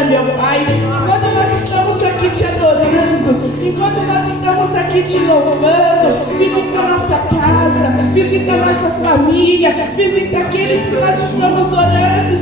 hora, meu Pai, enquanto nós estamos aqui te adorando, enquanto nós estamos aqui te louvando, visita a nossa casa, visita a nossa família, visita aqueles que nós estamos orando,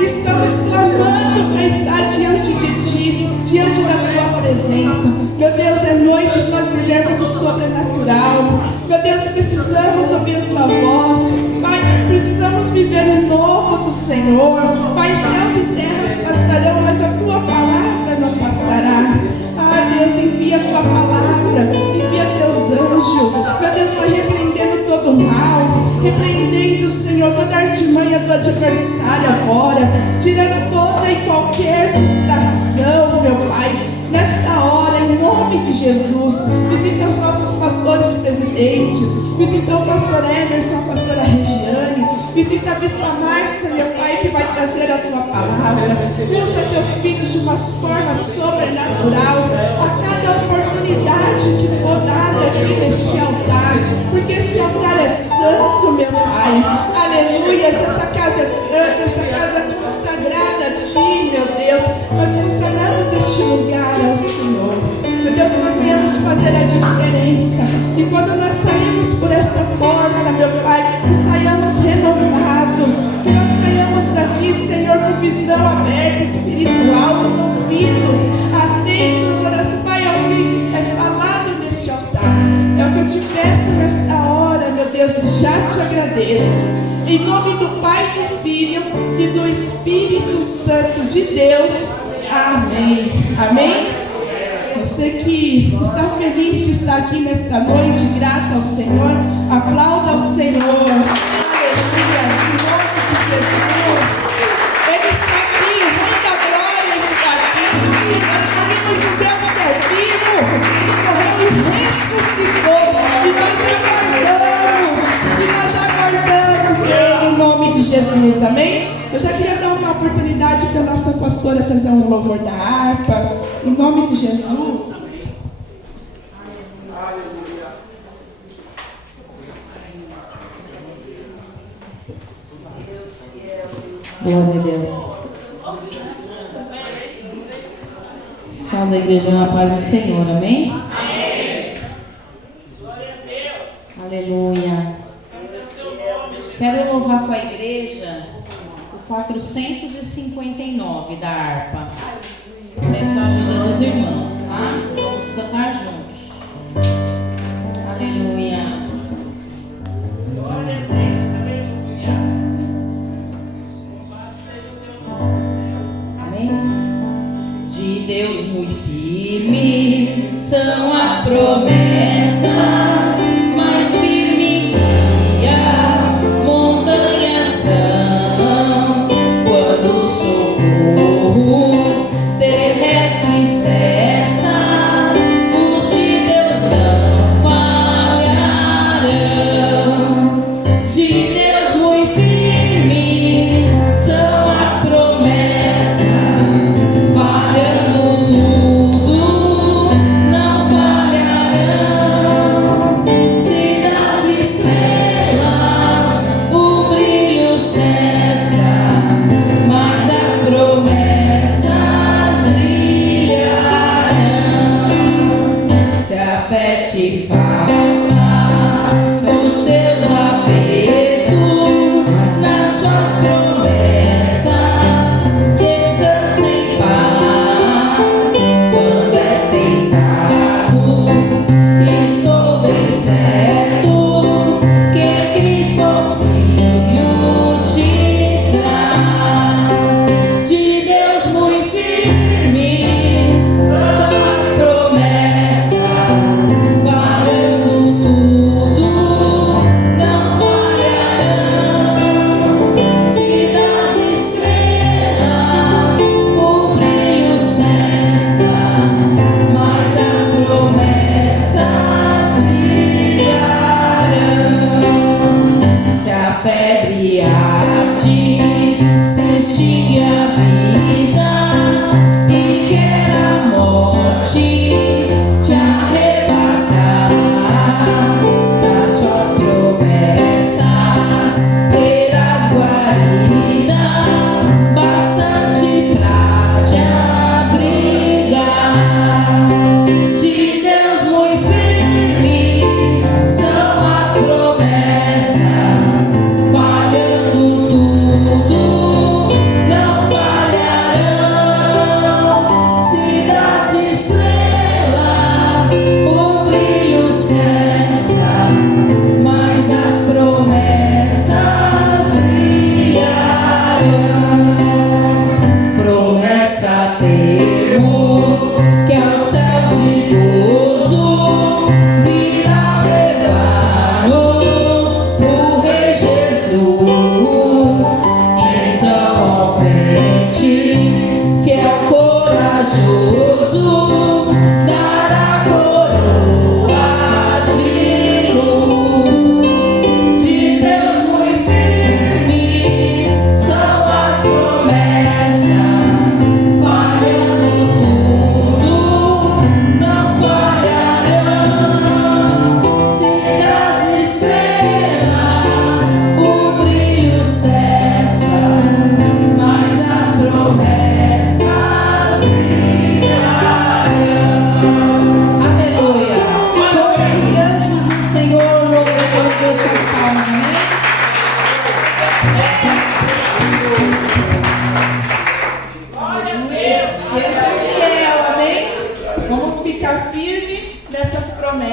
estamos clamando para estar diante de Ti, diante da Tua presença. Meu Deus, é noite de nós vivermos o sobrenatural. Meu Deus, precisamos ouvir a Tua voz. Pai, precisamos viver o novo do Senhor. Pai, céus e terras passarão, mas a Tua palavra não passará. Ah, Deus, envia a Tua palavra, envia Teus anjos. Meu Deus, vai repreendendo todo o mal, repreendendo, Senhor, toda a artimanha do adversário agora, tirando toda e qualquer distração, meu Pai. Nesta hora, em nome de Jesus, visita os nossos pastores presidentes, visita o pastor Emerson, a pastora Regiane, visita a bispa Márcia, meu Pai, que vai trazer a Tua palavra. Usa Teus filhos de uma forma sobrenatural a cada oportunidade que for dada aqui neste altar, porque este altar é santo, meu Pai. Aleluia, essa casa é santa, essa casa é consagrada a Ti, meu Deus. Nós consagramos este lugar ao Senhor. Meu Deus, nós viemos fazer a diferença. E quando nós saímos por esta porta, meu Pai, que saiamos renovados, que nós saiamos daqui, Senhor, com visão aberta, espiritual, com ouvidos atentos, oração, Pai, ao que é falado neste altar. É o que eu te peço nesta hora, meu Deus, e já te agradeço. Em nome do Pai, do Filho e do Espírito Santo de Deus. Amém. Amém? Você que está feliz de estar aqui nesta noite, grata ao Senhor, aplauda ao Senhor. Aleluia, em nome de Jesus. Ele está aqui, o Rei da Glória está aqui. Nós sabemos o Deus que é vivo, que morreu e ressuscitou. E nós aguardamos em nome de Jesus. Amém? Eu já queria dar uma oportunidade para a nossa pastora trazer um louvor da harpa. Em nome de Jesus. Glória a Deus. Salve a igreja na paz do Senhor, amém? Amém. Glória a Deus. Aleluia. Quero louvar com a igreja o 459 da harpa. Peço a ajuda dos irmãos, tá? Vamos cantar juntos. Aleluia. Glória a Deus. Aleluia. Louvado seja o Teu nome, Senhor. Amém? De Deus muito firme são as promessas, mais firmes que as montanhas são, quando o socorro terrestre cessa, os de Deus não falharão. De Deus muito firme são as promessas, falhando tudo, não falharão.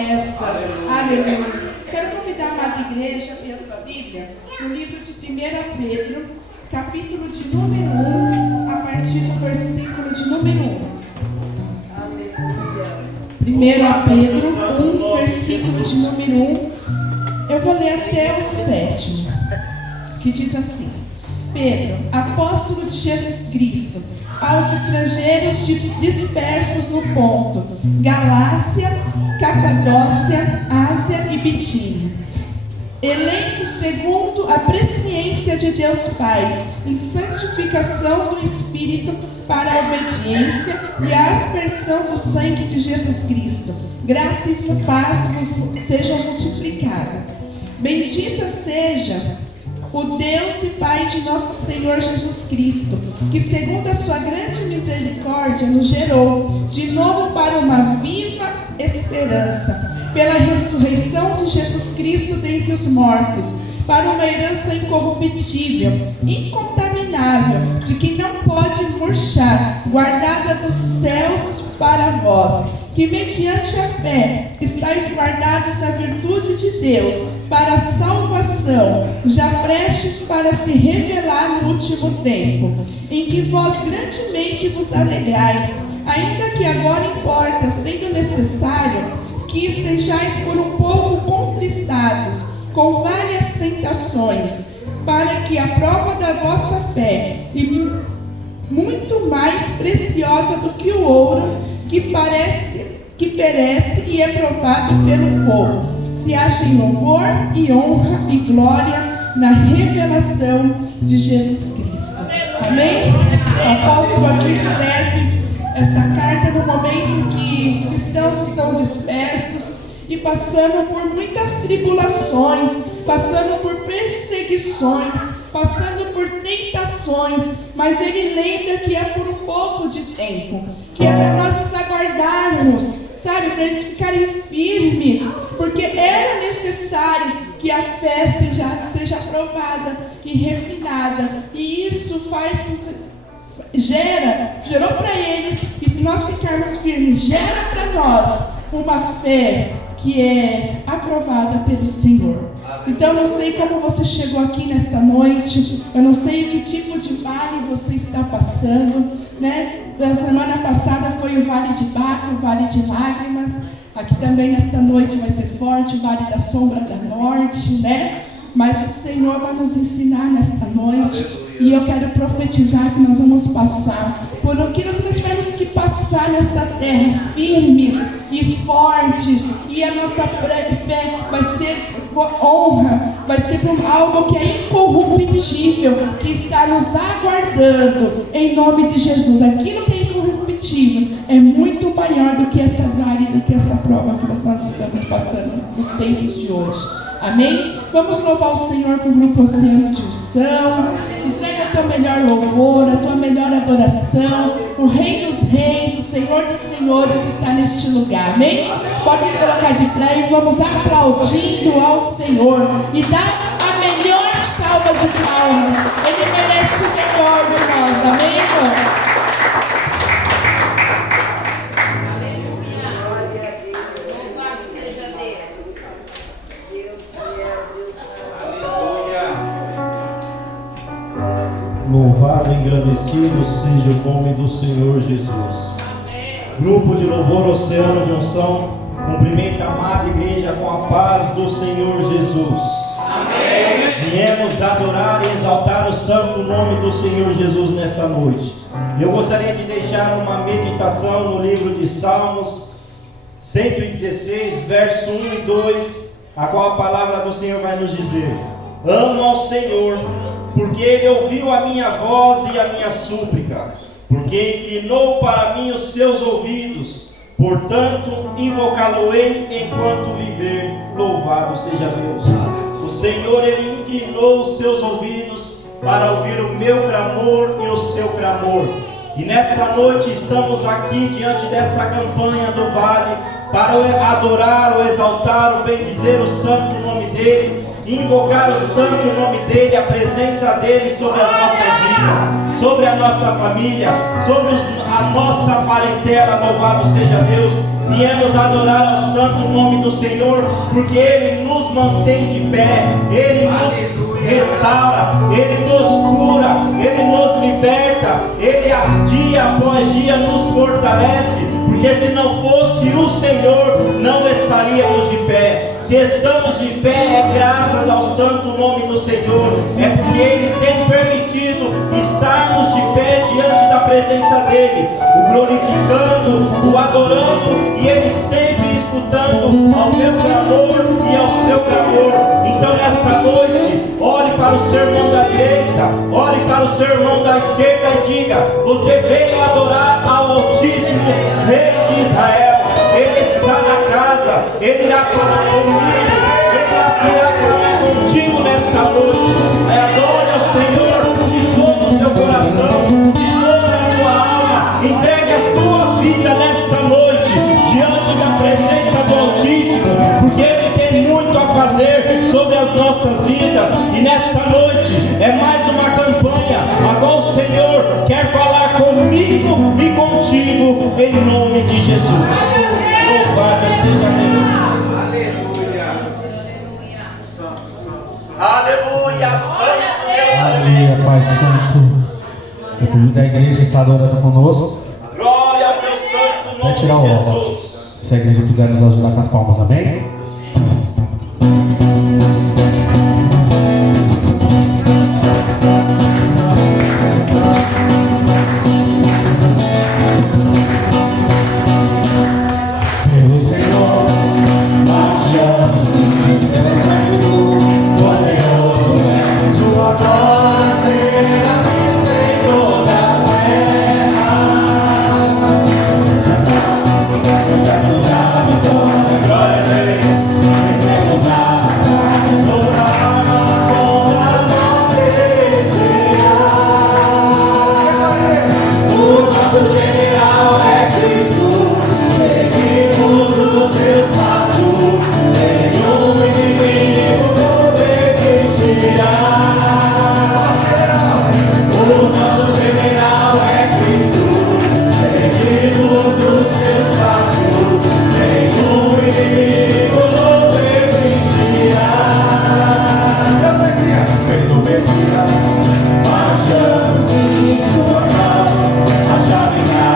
promessas. Aleluia. Quero convidar a amada igreja a abrir a sua Bíblia no livro de 1 Pedro, capítulo de número 1, a partir do versículo de número 1. 1 Pedro 1, versículo de número 1. Eu vou ler até o 7, que diz assim: Pedro, apóstolo de Jesus Cristo, aos estrangeiros dispersos no Ponto, Galácia, Capadócia, Ásia e Bitínia, eleitos segundo a presciência de Deus Pai, em santificação do Espírito para a obediência e a aspersão do sangue de Jesus Cristo, graça e paz vos sejam multiplicadas. Bendita seja o Deus e Pai de nosso Senhor Jesus Cristo, que segundo a sua grande misericórdia nos gerou de novo para uma viva esperança, pela ressurreição de Jesus Cristo dentre os mortos, para uma herança incorruptível, incontaminável, de que não pode murchar, guardada dos céus para vós, que mediante a fé estáis guardados na virtude de Deus, para a salvação, já prestes para se revelar no último tempo, em que vós grandemente vos alegrais, ainda que agora importa, sendo necessário, que estejais por um pouco contristados, com várias tentações, para que a prova da vossa fé, e muito mais preciosa do que o ouro, que perece e é provado pelo fogo, se acha em louvor e honra e glória na revelação de Jesus Cristo. Amém? O apóstolo aqui escreve essa carta no momento que os cristãos estão dispersos e passando por muitas tribulações, passando por perseguições, passando por tentações, mas ele lembra que é por um pouco de tempo, que é para nós aguardarmos, sabe, para eles ficarem firmes, porque era necessário que a fé seja aprovada e refinada, e isso faz com que gerou para eles, e se nós ficarmos firmes, gera para nós uma fé que é aprovada pelo Senhor. Então, eu não sei como você chegou aqui nesta noite, eu não sei o que tipo de vale você está passando, né? Na semana passada foi o Vale de Baco, o Vale de Lágrimas. Aqui também nesta noite vai ser forte o Vale da Sombra da Morte, né? Mas o Senhor vai nos ensinar nesta noite. E eu quero profetizar que nós vamos passar por aquilo que nós tivemos que passar nessa terra, firmes e fortes. E a nossa fé vai ser honra, vai ser por algo que é incorruptível, que está nos aguardando em nome de Jesus. Aquilo que é incorruptível é muito maior do que essa vale, do que essa prova que nós estamos passando nos tempos de hoje. Amém? Vamos louvar o Senhor com o grupo Oceano de Unção. Entrega a tua melhor louvor, a tua melhor adoração. O Rei dos Reis, o Senhor dos Senhores está neste lugar. Amém? Pode se colocar de pé e vamos aplaudindo ao Senhor. E dar a melhor salva de palmas. Ele merece o melhor de nós. Amém, irmão? Louvado e engrandecido seja o nome do Senhor Jesus. Grupo de louvor Oceano de Unção, cumprimenta a amada igreja com a paz do Senhor Jesus. Amém. Viemos adorar e exaltar o santo nome do Senhor Jesus nesta noite. Eu gostaria de deixar uma meditação no livro de Salmos 116, verso 1 e 2, a qual a palavra do Senhor vai nos dizer: amo ao Senhor, porque Ele ouviu a minha voz e a minha súplica, porque inclinou para mim os seus ouvidos, portanto invocá-lo-ei enquanto viver. Louvado seja Deus. O Senhor, Ele inclinou os seus ouvidos para ouvir o meu clamor e o seu clamor. E nessa noite estamos aqui diante desta campanha do Vale para adorar, o exaltar, o bendizer o santo nome dEle invocar o santo nome dEle, a presença dEle sobre as nossas vidas, sobre a nossa família, sobre a nossa parentela. Louvado seja Deus. Viemos adorar ao santo nome do Senhor, porque Ele nos mantém de pé, Ele nos restaura, Ele nos cura, Ele nos liberta, Ele dia após dia nos fortalece, porque se não fosse o Senhor, não estaríamos de pé. Se estamos de pé, é graças ao santo nome do Senhor, é porque Ele tem permitido estarmos de pé diante da presença dEle, o glorificando, o adorando, e Ele sempre escutando ao meu clamor e ao seu clamor. Então nesta noite, olhe para o seu irmão da direita, olhe para o seu irmão da esquerda e diga: você veio adorar ao Altíssimo Rei de Israel. Ele está na casa, Ele irá falar comigo, Ele irá falar contigo nesta noite. Adore ao Senhor de todo o seu coração, de toda a tua alma. Entregue a tua vida nesta noite diante da presença do Altíssimo, porque Ele tem muito a fazer sobre as nossas vidas. E nesta noite é mais uma campanha a qual o Senhor quer falar comigo e contigo, em nome de Jesus. Louvado seja Deus. Aleluia, santo Deus. Aleluia, Pai Santo. O público da igreja está adorando conosco. Glória ao teu santo Vai nome, tirar o óculos. Jesus. Se a igreja puder nos ajudar com as palmas, amém? Pelo Senhor, marchamos em exército poderoso é sua glória será vista em toda a terra. Glória a Deus, vencemos a toda arma contra nós perecerá. O nosso general é Cristo, seguimos os seus passos, nenhum inimigo nos resistirá. O nosso general é Cristo, seguimos os seus passos, nenhum inimigo nos resistirá. Pelo Messias, marchamos em suas mãos, a chave da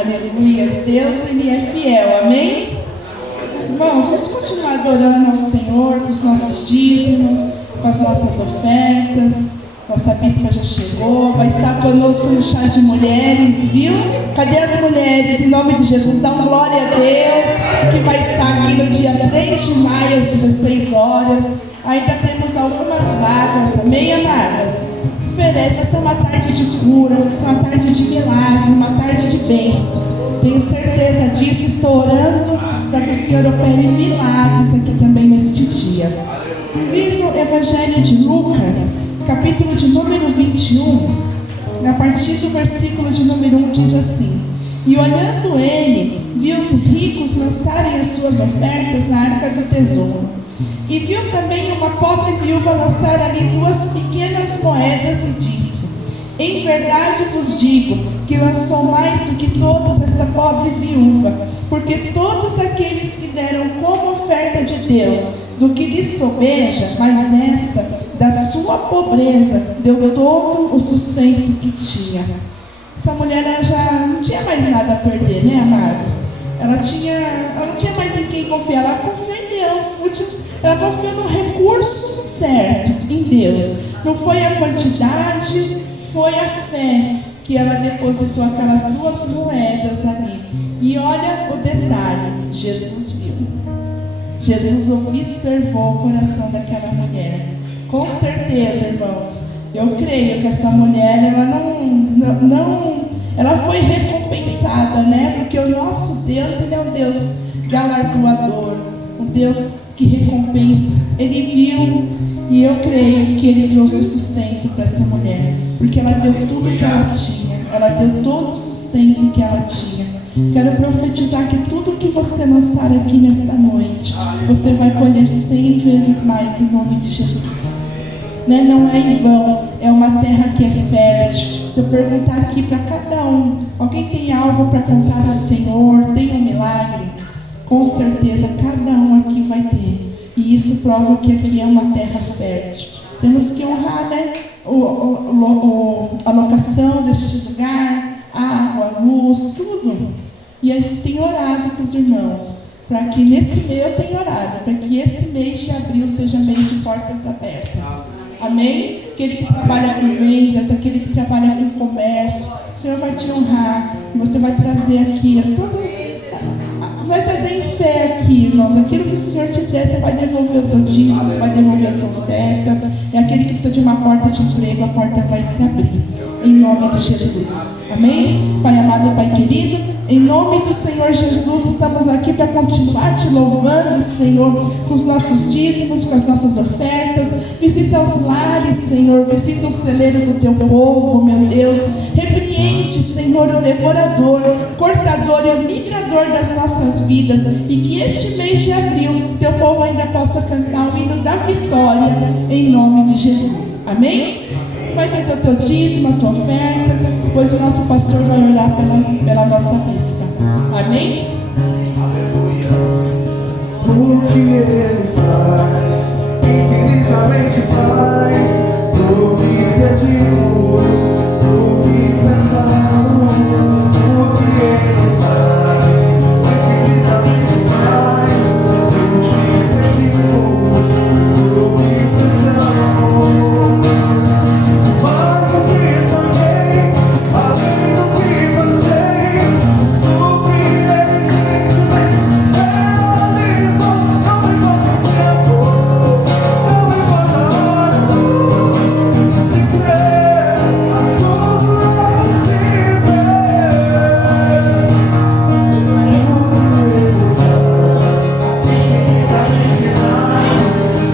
Aleluia, Deus Ele é fiel, amém? Irmãos, vamos continuar adorando ao Senhor com os nossos dízimos, com as nossas ofertas. Nossa bispa já chegou, vai estar conosco no chá de mulheres, viu? Cadê as mulheres? Em nome de Jesus, dá uma glória a Deus, que vai estar aqui no dia 3 de maio, às 16 horas. Ainda temos algumas vagas, amém, amadas? Oferece, vai ser uma tarde de cura, uma tarde tarde de milagre, uma tarde de bênção. Tenho certeza disso, estou orando para que o Senhor opere milagres aqui também neste dia. Livro Evangelho de Lucas, capítulo de número 21, a partir do versículo de número 1, diz assim: E olhando ele, viu os ricos lançarem as suas ofertas na arca do tesouro. E viu também uma pobre viúva lançar ali 2 pequenas moedas e disse: Em verdade vos digo que lançou mais do que todos essa pobre viúva, porque todos aqueles que deram como oferta de Deus do que lhe sobeja, mas esta, da sua pobreza, deu todo o sustento que tinha. Essa mulher ela já não tinha mais nada a perder, né, amados? Ela não tinha mais em quem confiar, ela confiou em Deus, ela confiou no recurso certo, em Deus. Não foi a quantidade, foi a fé que ela depositou aquelas 2 moedas ali. E olha o detalhe, Jesus viu. Jesus observou o coração daquela mulher. Com certeza, irmãos, eu creio que essa mulher, ela foi recompensada, né? Porque o nosso Deus, Ele é um Deus galardoador, um Deus que recompensa. Ele viu e eu creio que Ele trouxe sustento para essa mulher, porque ela deu tudo que ela tinha, ela deu todo o sustento que ela tinha. Quero profetizar que tudo que você lançar aqui nesta noite, você vai colher 100 vezes mais em nome de Jesus. Né? Não é em vão, é uma terra que é fértil. Se eu perguntar aqui para cada um, alguém tem algo para contar ao Senhor, tem um milagre? Com certeza cada um aqui vai ter. E isso prova que aqui é uma terra fértil. Temos que honrar, né, a locação deste lugar, água, luz, tudo. E a gente tem orado com os irmãos, para que nesse mês, eu tenho orado, para que esse mês de abril seja mês de portas abertas. Amém? Aquele que trabalha com vendas, aquele que trabalha com comércio, o Senhor vai te honrar, você vai trazer aqui, vai trazer em fé aqui, irmãos. Aquilo que o Senhor te der, você vai devolver o teu dízimo, você vai devolver a tua oferta. É aquele que precisa de uma porta de emprego, a porta vai se abrir, em nome de Jesus. Amém? Pai amado, Pai querido, em nome do Senhor Jesus, estamos aqui para continuar te louvando, Senhor, com os nossos dízimos, com as nossas ofertas. Visita os lares, Senhor, visita o celeiro do teu povo, meu Deus. Repreende, Senhor, o devorador, cortador e o migrador das nossas vidas, e que este mês de abril, teu povo ainda possa cantar o hino da vitória, em nome de Jesus. Amém? Vai trazer o teu dízimo, a tua oferta, depois o nosso pastor vai orar pela nossa lista. Amém? O que Ele faz, infinitamente faz, do que pedimos, do que pensamos. O que Ele faz, infinitamente faz, do que pedimos, do que pensamos. Mais do que sonhei, além do que pensei, surpreendentemente realizou. Não importa o tempo, não importa a hora, se crer, a tudo é possível. Infinitamente mais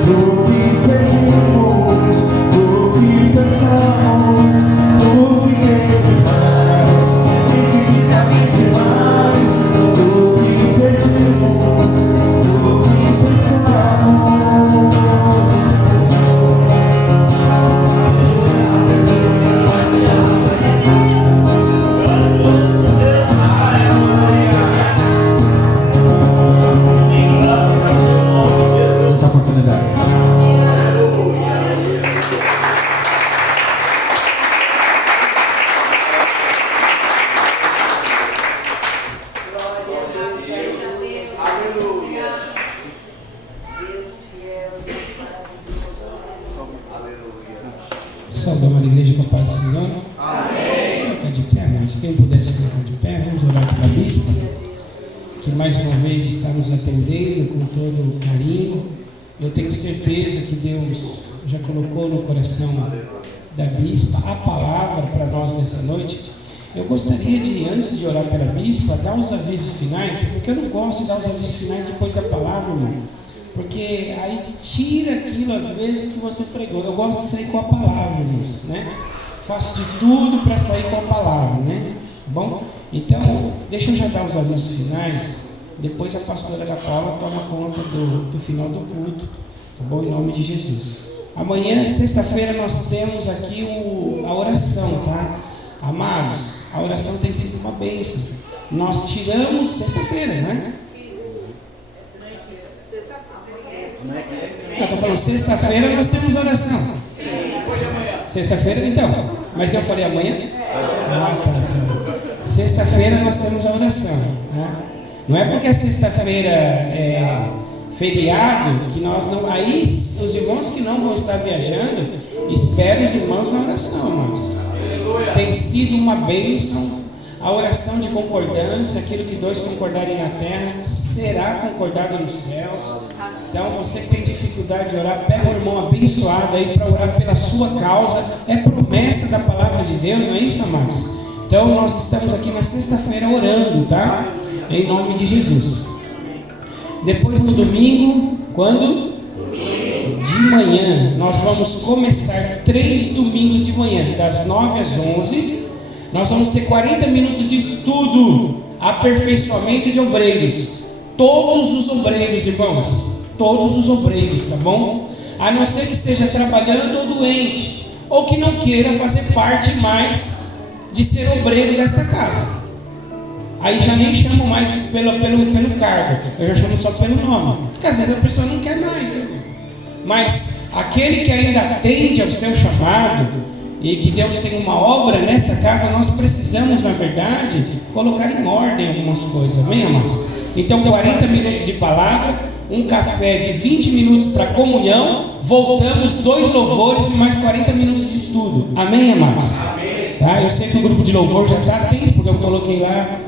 do que pedimos, do que pensamos, do que Ele faz. Infinitamente mais do que pedimos, do que pensamos. Essa oportunidade. Salve, amada igreja, com a paz do Senhor. Amém. Ficar de pé, irmãos. Quem pudesse ficar de pé, vamos orar pela bispa, que mais uma vez está nos atendendo com todo carinho. Eu tenho certeza que Deus já colocou no coração da bispa a palavra para nós nessa noite. eu gostaria de, antes de orar pela bispa, dar os avisos finais, porque eu não gosto de dar os avisos finais depois da palavra, irmão. Porque aí tira aquilo às vezes que você pregou. Eu gosto de sair com a palavra, irmãos, né? Faço de tudo para sair com a palavra, né? Bom, então deixa eu já dar os avisos finais. Depois a pastora da Paula toma conta do final do culto, tá bom? Em nome de Jesus. Amanhã, sexta-feira, nós temos aqui a oração, tá? Amados, a oração tem sido uma bênção. Nós tiramos sexta-feira, né? Eu estou falando, sexta-feira nós temos oração. Sexta-feira, então. Mas eu falei amanhã? Ah, tá. Sexta-feira nós temos a oração, né? Não é porque a sexta-feira é feriado que nós não. Aí, os irmãos que não vão estar viajando, espero os irmãos na oração, irmãos. Tem sido uma bênção a oração de concordância. Aquilo que dois concordarem na terra será concordado nos céus. Então, você que tem dificuldade de orar, pega um irmão abençoado aí para orar pela sua causa. É promessa da palavra de Deus, não é isso, amados? Então, nós estamos aqui na sexta-feira orando, tá? Em nome de Jesus. Depois no domingo, quando? De manhã, nós vamos começar 3 domingos de manhã, das 9 às 11. Nós vamos ter 40 minutos de estudo, aperfeiçoamento de obreiros. Todos os obreiros, irmãos, todos os obreiros, tá bom? A não ser que esteja trabalhando ou doente, ou que não queira fazer parte mais de ser obreiro desta casa. Aí já nem chamo mais pelo cargo, eu já chamo só pelo nome, porque às vezes a pessoa não quer mais, né? Mas aquele que ainda atende ao seu chamado, e que Deus tem uma obra nessa casa, nós precisamos, na verdade, colocar em ordem algumas coisas, amém, amados? Então 40 minutos de palavra, um café de 20 minutos para comunhão, voltamos 2 louvores e mais 40 minutos de estudo, amém, amados? Tá? Eu sei que o grupo de louvor já está atento, porque eu coloquei lá.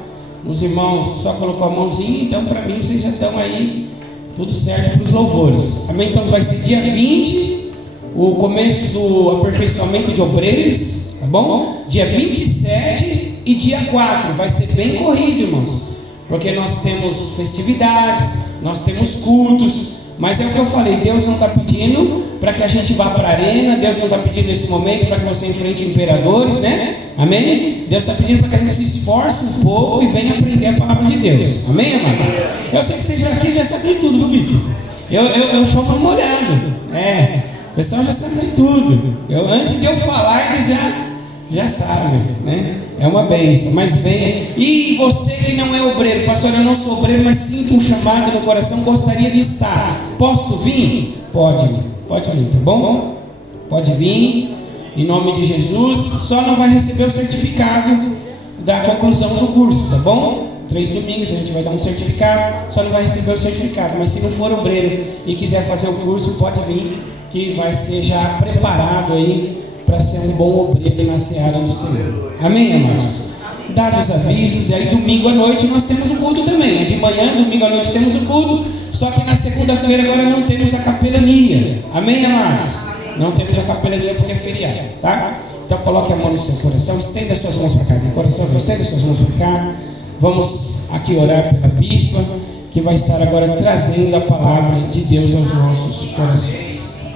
Os irmãos só colocou a mãozinha, então para mim vocês já estão aí, tudo certo para os louvores. Amém? Então vai ser dia 20, o começo do aperfeiçoamento de obreiros, tá bom? Dia 27 e dia 4, vai ser bem corrido, irmãos, porque nós temos festividades, nós temos cultos, mas é o que eu falei, Deus não está pedindo para que a gente vá para a arena, Deus não está pedindo nesse momento para que você enfrente imperadores, né? Amém? Deus está pedindo para que a gente se esforce um pouco e venha aprender a palavra de Deus. Amém, amados? Eu sei que vocês aqui já sabem tudo, viu, bispo? Eu chovo molhado. O pessoal já sabe tudo. Antes de eu falar, eles já sabem, né? É uma bênção, mas venha. E você que não é obreiro, pastor, eu não sou obreiro, mas sinto um chamado no coração, gostaria de estar. Posso vir? Pode vir, tá bom? Pode vir. Em nome de Jesus, só não vai receber o certificado da conclusão do curso, tá bom? 3 domingos a gente vai dar um certificado, só não vai receber o certificado. Mas se não for obreiro e quiser fazer o curso, pode vir, que vai ser já preparado aí para ser um bom obreiro na seara do Senhor. Amém, amados? Dados os avisos, e aí domingo à noite nós temos o culto também. De manhã, domingo à noite temos o culto, só que na segunda-feira agora não temos a capelania. Amém, amados? Não temos a capelania porque é feriado, tá? Então coloque a mão no seu coração, estenda as suas mãos para cá. Tem coração, estenda as suas mãos para cá. Vamos aqui orar pela bispa, que vai estar agora trazendo a palavra de Deus aos nossos corações.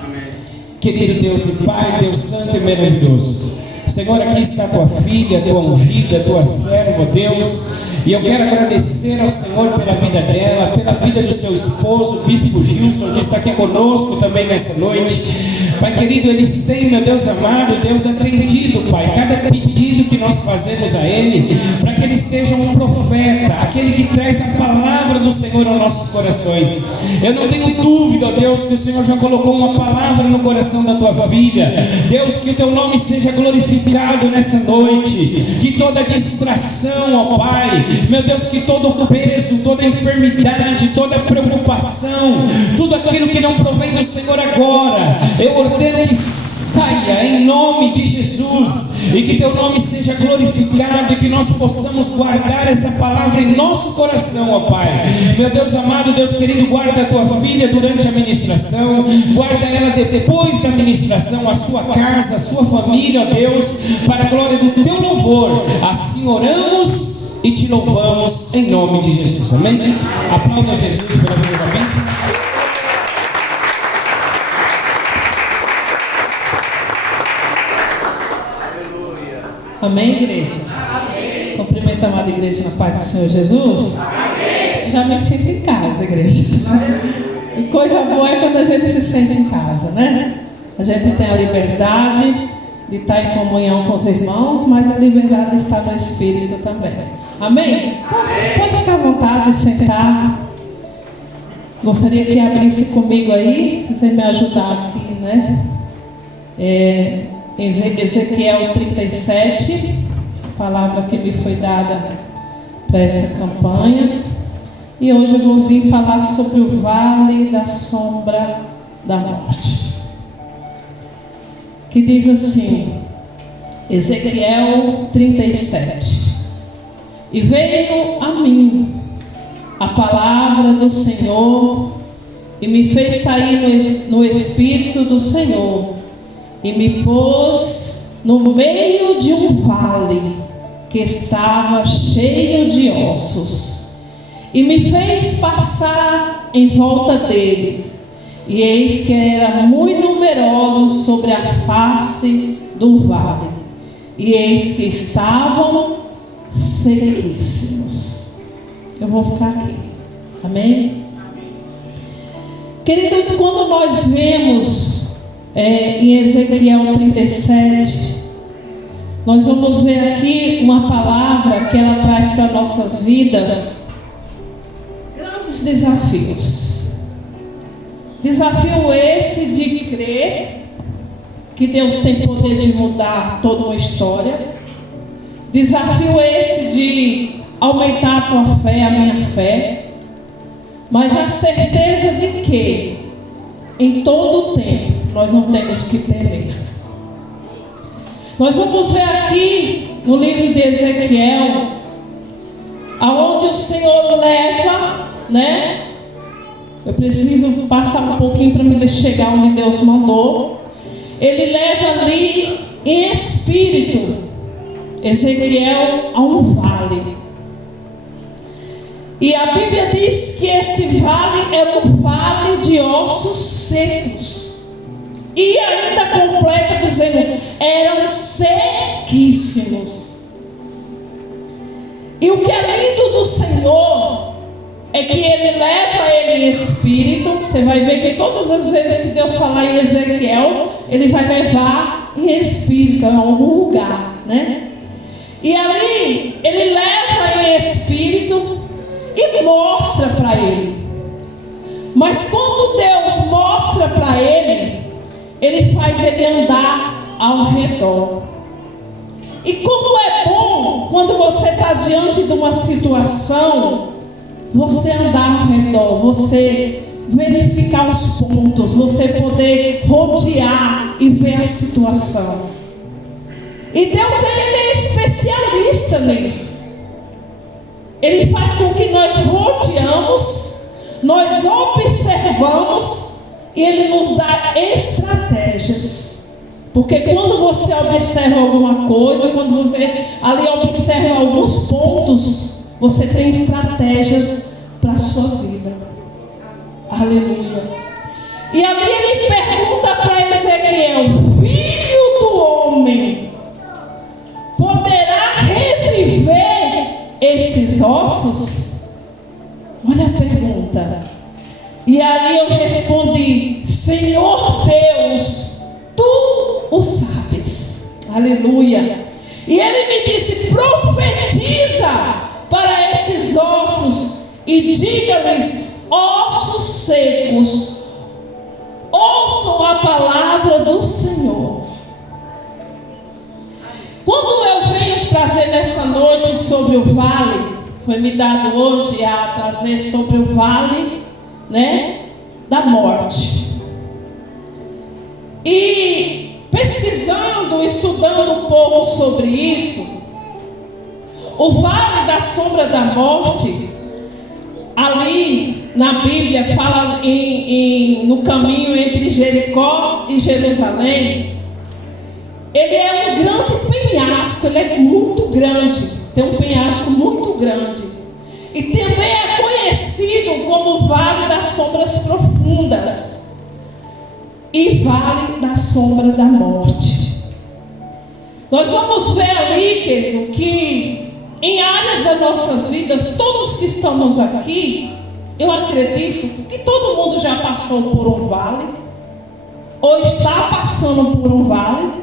Querido Deus e Pai, Deus Santo e maravilhoso, Senhor, aqui está a tua filha, a tua ungida, a tua serva, Deus. E eu quero agradecer ao Senhor pela vida dela, pela vida do seu esposo, o bispo Gilson, que está aqui conosco também nessa noite. Pai querido, eles têm, meu Deus amado, Deus atendido, Pai, cada pedido que nós fazemos a Ele, para que Ele seja um profeta, aquele que traz a palavra do Senhor aos nossos corações. Eu não tenho dúvida, ó Deus, que o Senhor já colocou uma palavra no coração da tua filha. Deus, que o teu nome seja glorificado nessa noite, que toda distração, ó Pai, meu Deus, que todo o peso, toda enfermidade, toda preocupação, tudo aquilo que não provém do Senhor agora, eu ordeno que saia em nome de Jesus, e que teu nome seja glorificado, e que nós possamos guardar essa palavra em nosso coração, ó Pai. Meu Deus amado, Deus querido, guarda a tua filha durante a ministração, guarda ela depois da ministração, a sua casa, a sua família, ó Deus, para a glória do teu louvor. Assim oramos e te louvamos em nome de Jesus, amém? Aplauda Jesus pela vida da bênção. Amém, igreja? Amém. Cumprimento a amada igreja na paz do Senhor Jesus. Amém. Já me sinto em casa, igreja. E coisa boa é quando a gente se sente em casa, né? A gente tem a liberdade de estar em comunhão com os irmãos, mas a liberdade de estar no Espírito também. Amém? Pode ficar à vontade de sentar. Gostaria que abrisse comigo aí, você me ajudar aqui, né? Ezequiel 37, palavra que me foi dada para essa campanha. E hoje eu vou vir falar sobre o vale da sombra da morte. Que diz assim, Ezequiel 37. E veio a mim a palavra do Senhor, e me fez sair no Espírito do Senhor, e me pôs no meio de um vale que estava cheio de ossos, e me fez passar em volta deles, e eis que eram muito numerosos sobre a face do vale, e eis que estavam sequíssimos. Eu vou ficar aqui, amém? Queridos, quando nós vemos em Ezequiel 37, nós vamos ver aqui uma palavra que ela traz para nossas vidas grandes desafios. Desafio esse de crer que Deus tem poder de mudar toda uma história. Desafio esse de aumentar a tua fé, a minha fé. Mas a certeza de que em todo o tempo nós não temos que temer. Nós vamos ver aqui no livro de Ezequiel, aonde o Senhor leva, né? Eu preciso passar um pouquinho para me chegar onde Deus mandou. Ele leva ali em espírito Ezequiel a um vale. E a Bíblia diz que este vale era um vale de ossos secos. E ainda completa dizendo, eram sequíssimos. E o que é lindo do Senhor é que Ele leva ele em espírito. Você vai ver que todas as vezes que Deus falar em Ezequiel, Ele vai levar em espírito, em algum lugar, né? E ali, Ele leva em espírito e mostra para ele. Mas quando Deus mostra para ele, Ele faz ele andar ao redor. E como é bom quando você está diante de uma situação, você andar ao redor, você verificar os pontos, você poder rodear e ver a situação. E Deus, Ele é especialista nisso. Ele faz com que nós rodeamos, nós observamos, e Ele nos dá estratégias. Porque quando você observa alguma coisa, quando você ali observa alguns pontos, você tem estratégias para a sua vida. Aleluia. E ali Ele pergunta para Ezequiel: filho do homem, poderá reviver estes ossos? Olha a pergunta. E ali eu respondi: Senhor Deus, Tu o sabes. Aleluia. E Ele me disse: profetiza para esses ossos e diga-lhes: ossos secos, ouçam a palavra do Senhor. Quando eu venho trazer nessa noite sobre o vale, foi me dado hoje a trazer sobre o vale, né, da morte. E pesquisando, estudando um pouco sobre isso, o vale da sombra da morte, ali na Bíblia fala no caminho entre Jericó e Jerusalém, ele é um grande penhasco, ele é muito grande, tem um penhasco muito grande, e também é conhecido como Vale das Sombras Profundas e Vale da Sombra da Morte. Nós vamos ver ali, querido, que em áreas das nossas vidas, todos que estamos aqui, eu acredito que todo mundo já passou por um vale, ou está passando por um vale,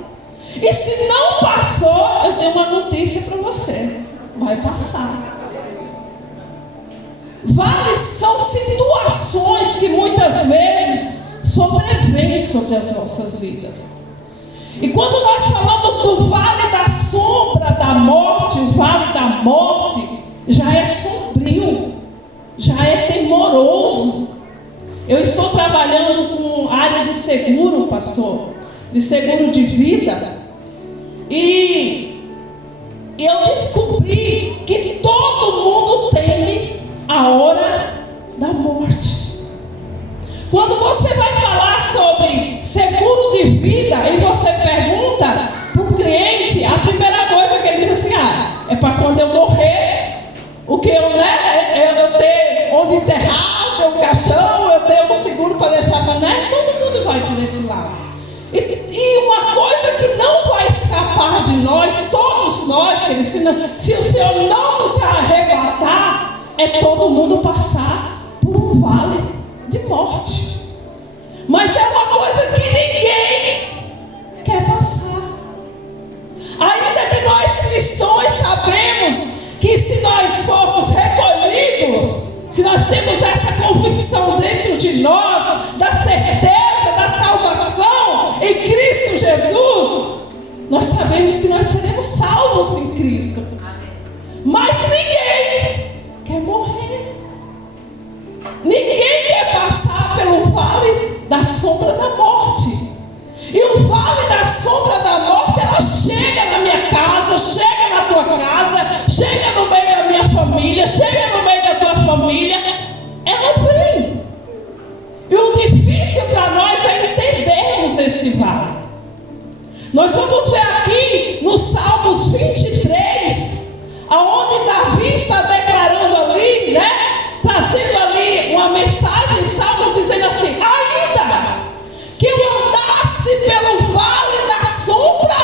e se não passou, eu tenho uma notícia para você: vai passar. Vales são situações que muitas vezes sobrevêm sobre as nossas vidas. E quando nós falamos do vale da sombra da morte, o vale da morte já é sombrio, já é temoroso. Eu estou trabalhando com área de seguro, pastor, de seguro de vida, e eu descobri que todo mundo teme a hora da morte. Quando você vai falar sobre seguro de vida e você pergunta para o cliente, a primeira coisa que ele diz assim: é para quando eu morrer, o que eu ter onde enterrar, ter um caixão, eu ter um seguro para deixar para todo mundo vai por esse lado. E uma coisa que não vai escapar de nós, todos nós, se o Senhor não nos arrebatar, é todo mundo passar por um vale de morte. Mas é uma coisa que ninguém quer passar. Ainda que nós cristãos sabemos que se nós formos recolhidos, se nós temos essa convicção dentro de nós, da certeza da salvação em Cristo Jesus, nós sabemos que nós seremos salvos em Cristo. Mas ninguém quer morrer. Ninguém quer passar pelo vale da sombra da morte. E o vale da sombra da morte, ela chega na minha casa, chega na tua casa, chega no meio da minha família, chega no meio da tua família. Ela vem. E o difícil para nós é entendermos esse vale. Nós vamos ver aqui no Salmos 23, aonde Davi está declarando ali, trazendo ali uma mensagem, Salmos dizendo assim: ainda que eu andasse pelo vale da sombra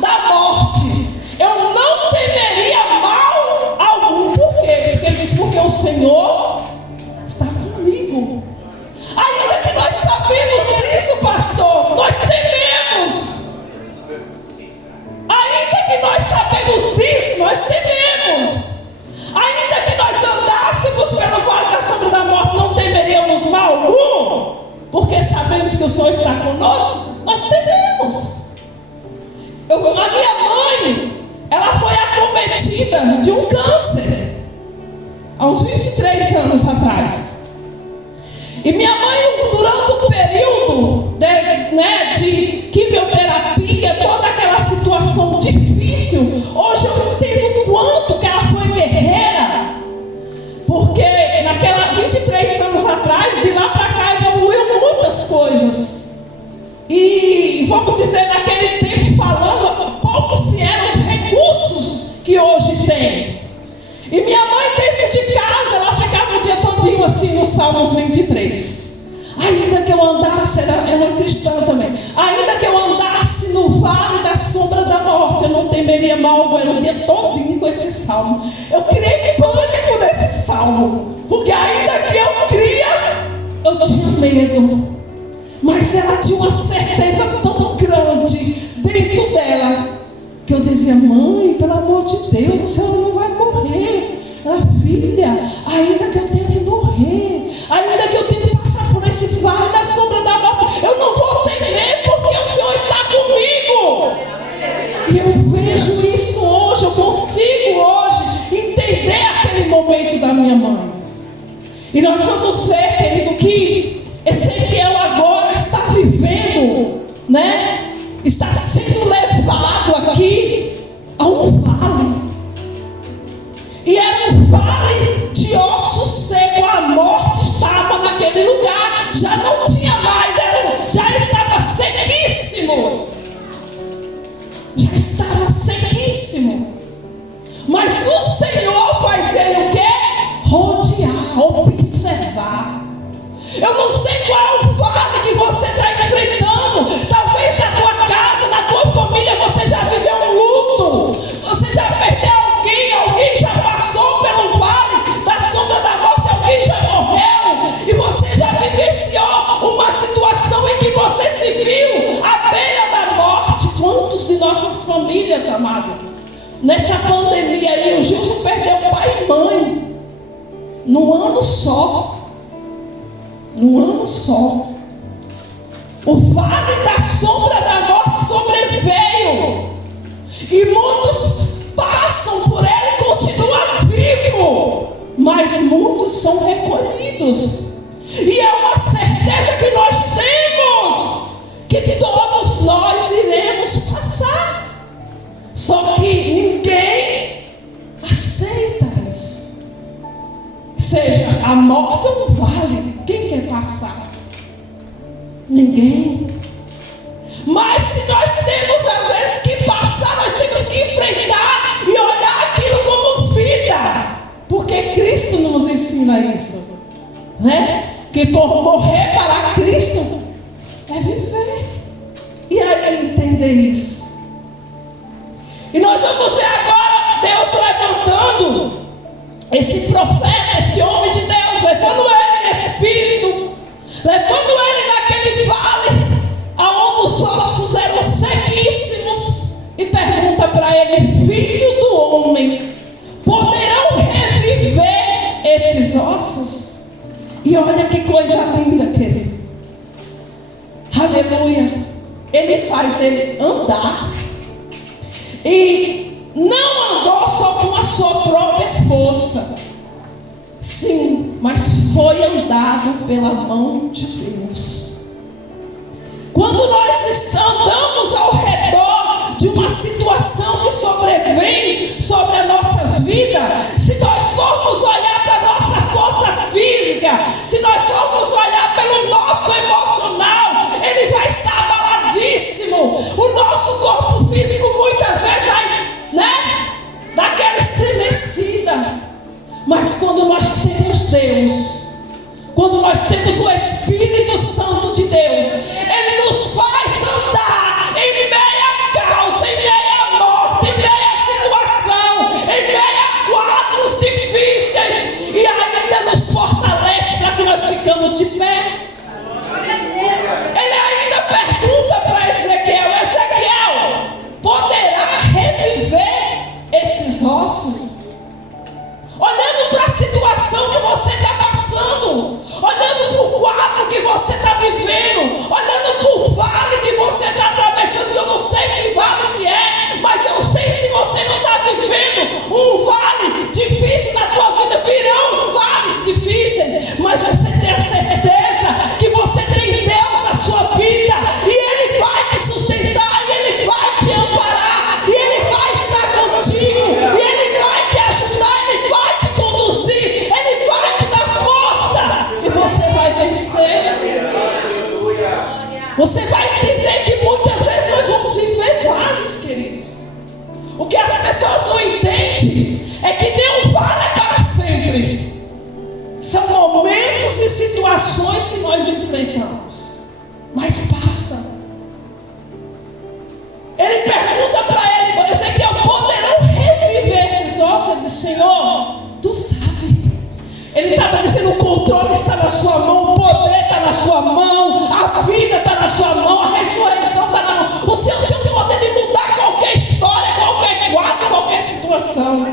da morte, eu não temeria mal algum. Por quê? Porque ele diz: porque o Senhor está comigo. Ainda que nós sabemos disso, pastor, nós tememos. Ainda que nós sabemos disso, nós tememos. Ainda que nós andássemos pelo vale da sombra da morte, não temeríamos mal algum, porque sabemos que o Senhor está conosco. Nós tememos. A minha mãe, ela foi acometida de um câncer há uns 23 anos atrás. E minha mãe, durante o período de quimioterapia, toda aquela situação difícil, hoje eu entendo o quanto que ela foi guerreira, porque naquela 23 anos atrás, de lá para cá, evoluiu muitas coisas. E vamos dizer, naquele tempo, falando, pouco se eram os recursos que hoje tem. E minha mãe, dentro de casa, ela ficava o dia todinho assim no Salmos 23. Ainda que eu andasse, ela é uma cristã também, ainda que eu andasse no vale da sombra da morte, eu não temeria mal algum. Era o dia todinho com esse salmo. Eu criei pânico nesse salmo, porque ainda que eu cria, eu tinha medo. Mas ela tinha uma certeza tão grande dentro dela, que eu dizia: mãe, pelo amor de Deus, a senhora não vai morrer. Ela: filha, ainda que eu tenha que morrer, ainda que eu tenha que passar por esse vale da sombra da morte, eu não vou temer, porque o Senhor está comigo. E eu vejo isso hoje, eu consigo hoje entender aquele momento da minha mãe. E nós vamos ver, querido, que Ezequiel agora está vivendo, está um vale de ossos seco. A morte estava naquele lugar, já não tinha mais, já estava sequíssimo. Já estava sequíssimo. Mas o Senhor faz ele o quê? Rodear, observar. Eu não sei qual é o vale que você está enfrentando. Talvez na tua casa, na tua família, você já viveu um luto. Você já perdeu alguém já passou pelo vale da sombra da morte, alguém já morreu. E você já vivenciou uma situação em que você se viu à beira da morte. Quantos de nossas famílias, amado, nessa pandemia aí, o Gilson perdeu pai e mãe num ano só. Num ano só. O vale da sombra da morte sobreveio. E muitos passam por ele e continuam vivos. Mas muitos são recolhidos. E é uma certeza que nós temos, que todos nós iremos passar. Só que ninguém aceita isso. Seja a morte ou o vale, quem quer passar? Ninguém. Mas se nós temos às vezes que passar, nós temos que enfrentar e olhar aquilo como vida. Porque Cristo nos ensina isso, né? Que por morrer para Cristo é viver. E aí entender isso. E nós vamos ver agora Deus levantando esse profeta, esse homem de Deus, levando ele em espírito, levando ele naquele vale aonde os ossos eram sequíssimos, e pergunta para ele: filho do homem, poderão reviver esses ossos? E olha que coisa linda, querido. Aleluia. Ele faz ele andar. E não andou só com a sua própria força. Sim, mas foi andado pela mão de Deus. Quando nós andamos ao redor de uma situação que sobrevém sobre as nossas vidas, se nós formos olhar para a nossa força física, se nós formos olhar pelo nosso emocional, ele vai estar abaladíssimo. O nosso corpo físico muitas vezes vai, né, daquela estremecida. Mas quando nós temos Deus, quando nós temos o Espírito Santo de Deus, ele nos faz andar em meia causa, em meia morte, em meia situação, em meia quadros difíceis, e ainda nos fortalece para que nós ficamos de pé. Ele ainda pergunta para Ezequiel: Ezequiel, poderá reviver esses ossos? Olhando para a situação que você está passando, olhando para o quadro que você está vivendo, olhando para o vale que você está atravessando, que eu não sei que vale que é, mas eu sei, se você não está vivendo um vale difícil na tua vida, virão vales difíceis, mas você tem a certeza que você tem Deus na sua vida, e Ele vai te sustentar, e Ele vai te amparar, e Ele vai estar contigo, e Ele vai te ajudar, Ele vai te conduzir, Ele vai te dar força, e você vai vencer. Você vai entender que muitas vezes nós vamos viver vales, queridos. O que as pessoas não entendem é que nenhum vale é para sempre. São momentos e situações que nós enfrentamos, mas passa. Ele pergunta para ele: Ezequiel, poderão reviver esses ossos? Ele disse: Senhor, tu sabe. Ele estava dizendo: o controle está na sua mão, o poder está na sua mão, a vida está na sua mão, a ressurreição está na mão. O Senhor tem o poder de mudar qualquer história, qualquer quadro, qualquer situação.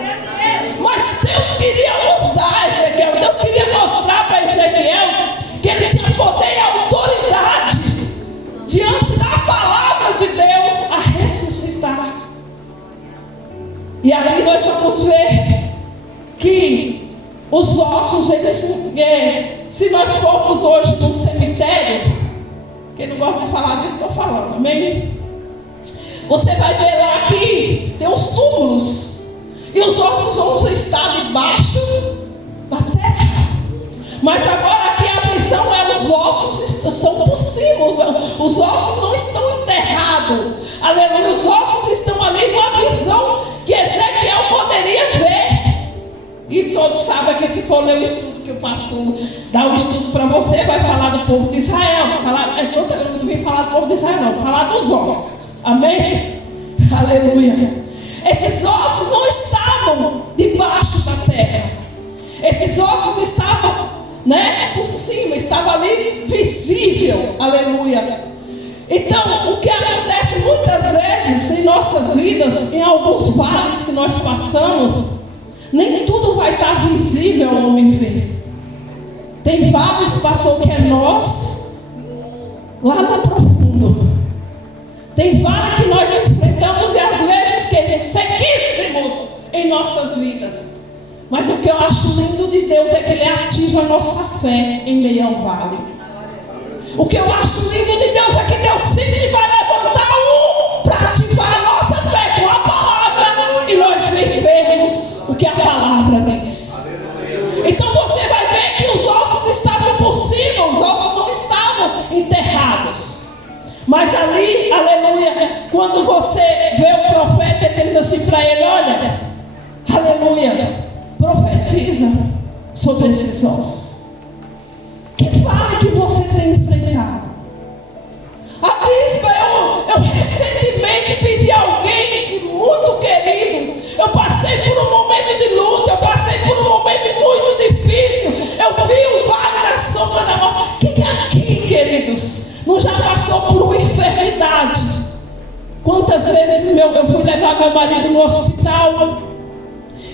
Mas Deus queria usar Ezequiel, Deus queria mostrar para Ezequiel que ele tinha poder e autoridade diante da palavra de Deus a ressuscitar. E aí nós vamos ver que os ossos, eles, se nós formos hoje num cemitério, quem não gosta de falar disso, estou falando, amém? Você vai ver lá que tem os túmulos, e os ossos vão estar debaixo Mas agora aqui a visão é os ossos estão por cima, os ossos não estão enterrados. Aleluia, os ossos estão ali numa visão que Ezequiel poderia ver. E todos sabem que se for ler o estudo que o pastor dá o estudo para você, vai falar do povo de Israel. Eu não vim falar do povo de Israel, não, vou falar dos ossos. Amém? Aleluia. Esses ossos não estavam debaixo da terra. Esses ossos estavam, por cima, estava ali visível. Aleluia. Então, o que acontece muitas vezes em nossas vidas, em alguns vales que nós passamos, nem tudo vai estar visível ao homem ver. Tem vales, pastor, que é nós, lá no profundo. Tem vale que nós enfrentamos e às vezes, queridos, sequíssimos em nossas vidas. Mas o que eu acho lindo de Deus é que Ele ativa a nossa fé em meio ao vale. O que eu acho lindo de Deus é que Deus sempre vai levantar para ativar a nossa fé com a palavra e nós vivermos o que a palavra diz. Então você vai ver que os ossos estavam por cima, os ossos não estavam enterrados. Mas ali, aleluia, quando você vê o profeta, ele diz assim para ele: olha, aleluia, profetiza sobre esses ossos. Que vale que você tem enfrentado? A bispa, eu recentemente pedi a alguém muito querido. Eu passei por um momento de luta, eu passei por um momento muito difícil. Eu vi o vale da sombra da morte. Quem aqui, queridos, não já passou por uma enfermidade? Quantas vezes eu fui levar meu marido no hospital,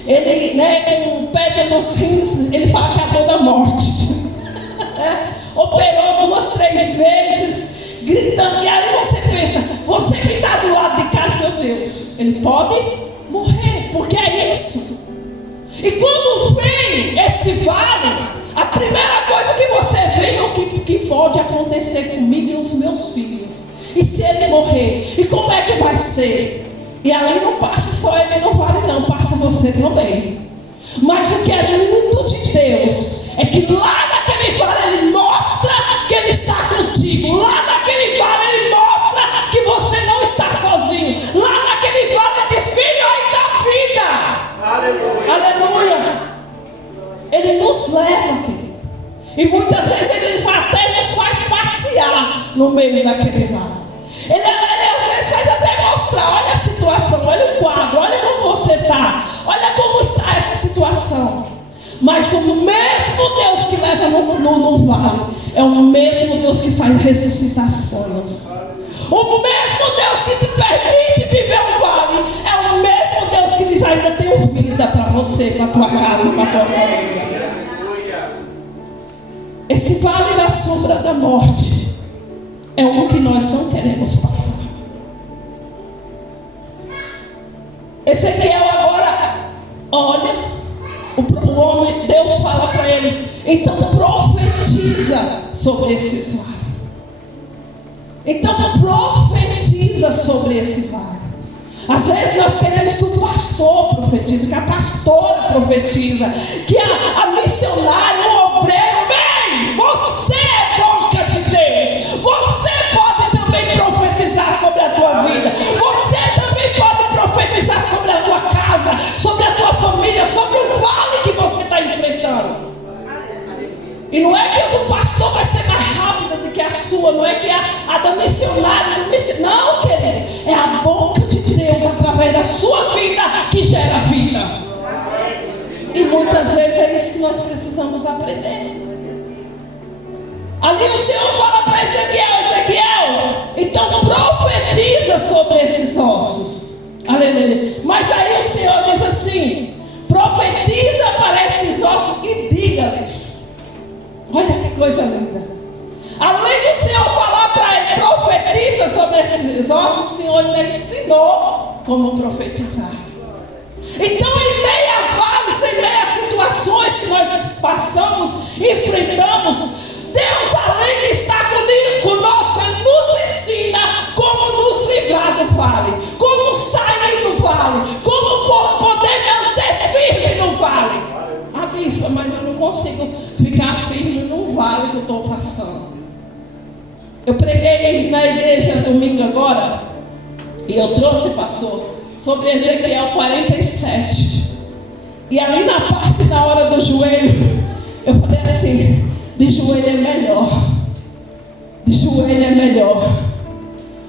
ele, com o pé nos rins, ele fala que é a dor da morte. Operou 2, 3 vezes, gritando. E aí você pensa, você que está do lado de casa, meu Deus, ele pode morrer, porque é isso. E quando vem este vale, a primeira coisa que você vê é o que pode acontecer comigo e os meus filhos. E se ele morrer? E como é que vai ser? E ali não passa só ele no vale, não, passa você também. Mas o que é lindo de Deus é que lá naquele vale ele mostra que ele está contigo. Lá naquele vale ele mostra que você não está sozinho. Lá naquele vale ele diz: filho, aí dá vida. Aleluia. Aleluia. Ele nos leva, querido. E muitas vezes ele até nos faz passear no meio daquele vale. Ele às vezes faz até mostrar: olha a situação, olha o quadro, olha como você está, olha como está essa situação. Mas o mesmo Deus que leva no vale é o mesmo Deus que faz ressuscitações. O mesmo Deus que te permite viver o vale é o mesmo Deus que diz: ainda tenho vida para você, para a tua casa, para a tua família. Esse vale da sombra da morte é o que nós não queremos passar. Ezequiel agora olha, o homem, Deus fala para ele: então profetiza sobre esses vales. Então profetiza sobre esse vale. Às vezes nós queremos que o pastor profetize, que a pastora profetiza, que a missionária, o obreiro, bem, você é boca de Deus. Você pode também profetizar sobre a tua vida. Você também pode profetizar sobre a tua casa, sobre a tua família, sobre o vale que você está enfrentando. E não é que a do pastor vai ser mais rápida do que a sua, não é que a da missionária, não, querido, é a boca de Deus através da sua vida que gera vida. E muitas vezes é isso que nós precisamos aprender. Ali o Senhor fala para Ezequiel, então profetiza sobre esses ossos. Aleluia. Mas aí o Senhor diz assim: profetiza para esses ossos e diga-lhes. Olha que coisa linda. Além do Senhor falar para ele, profetiza sobre esses ossos, o Senhor lhe ensinou como profetizar. Então, em meio a vales, em meio a situações que nós passamos, enfrentamos, Deus, além de estar conosco, Ele nos ensina como nos livrar do vale, como sair do vale, como poder manter firme no vale. Ah, bispa, mas eu não consigo ficar firme num vale que eu estou passando. Eu preguei na igreja domingo agora, e eu trouxe, pastor, sobre Ezequiel 47. E ali na parte da hora do joelho, eu falei assim: de joelho é melhor. De joelho é melhor.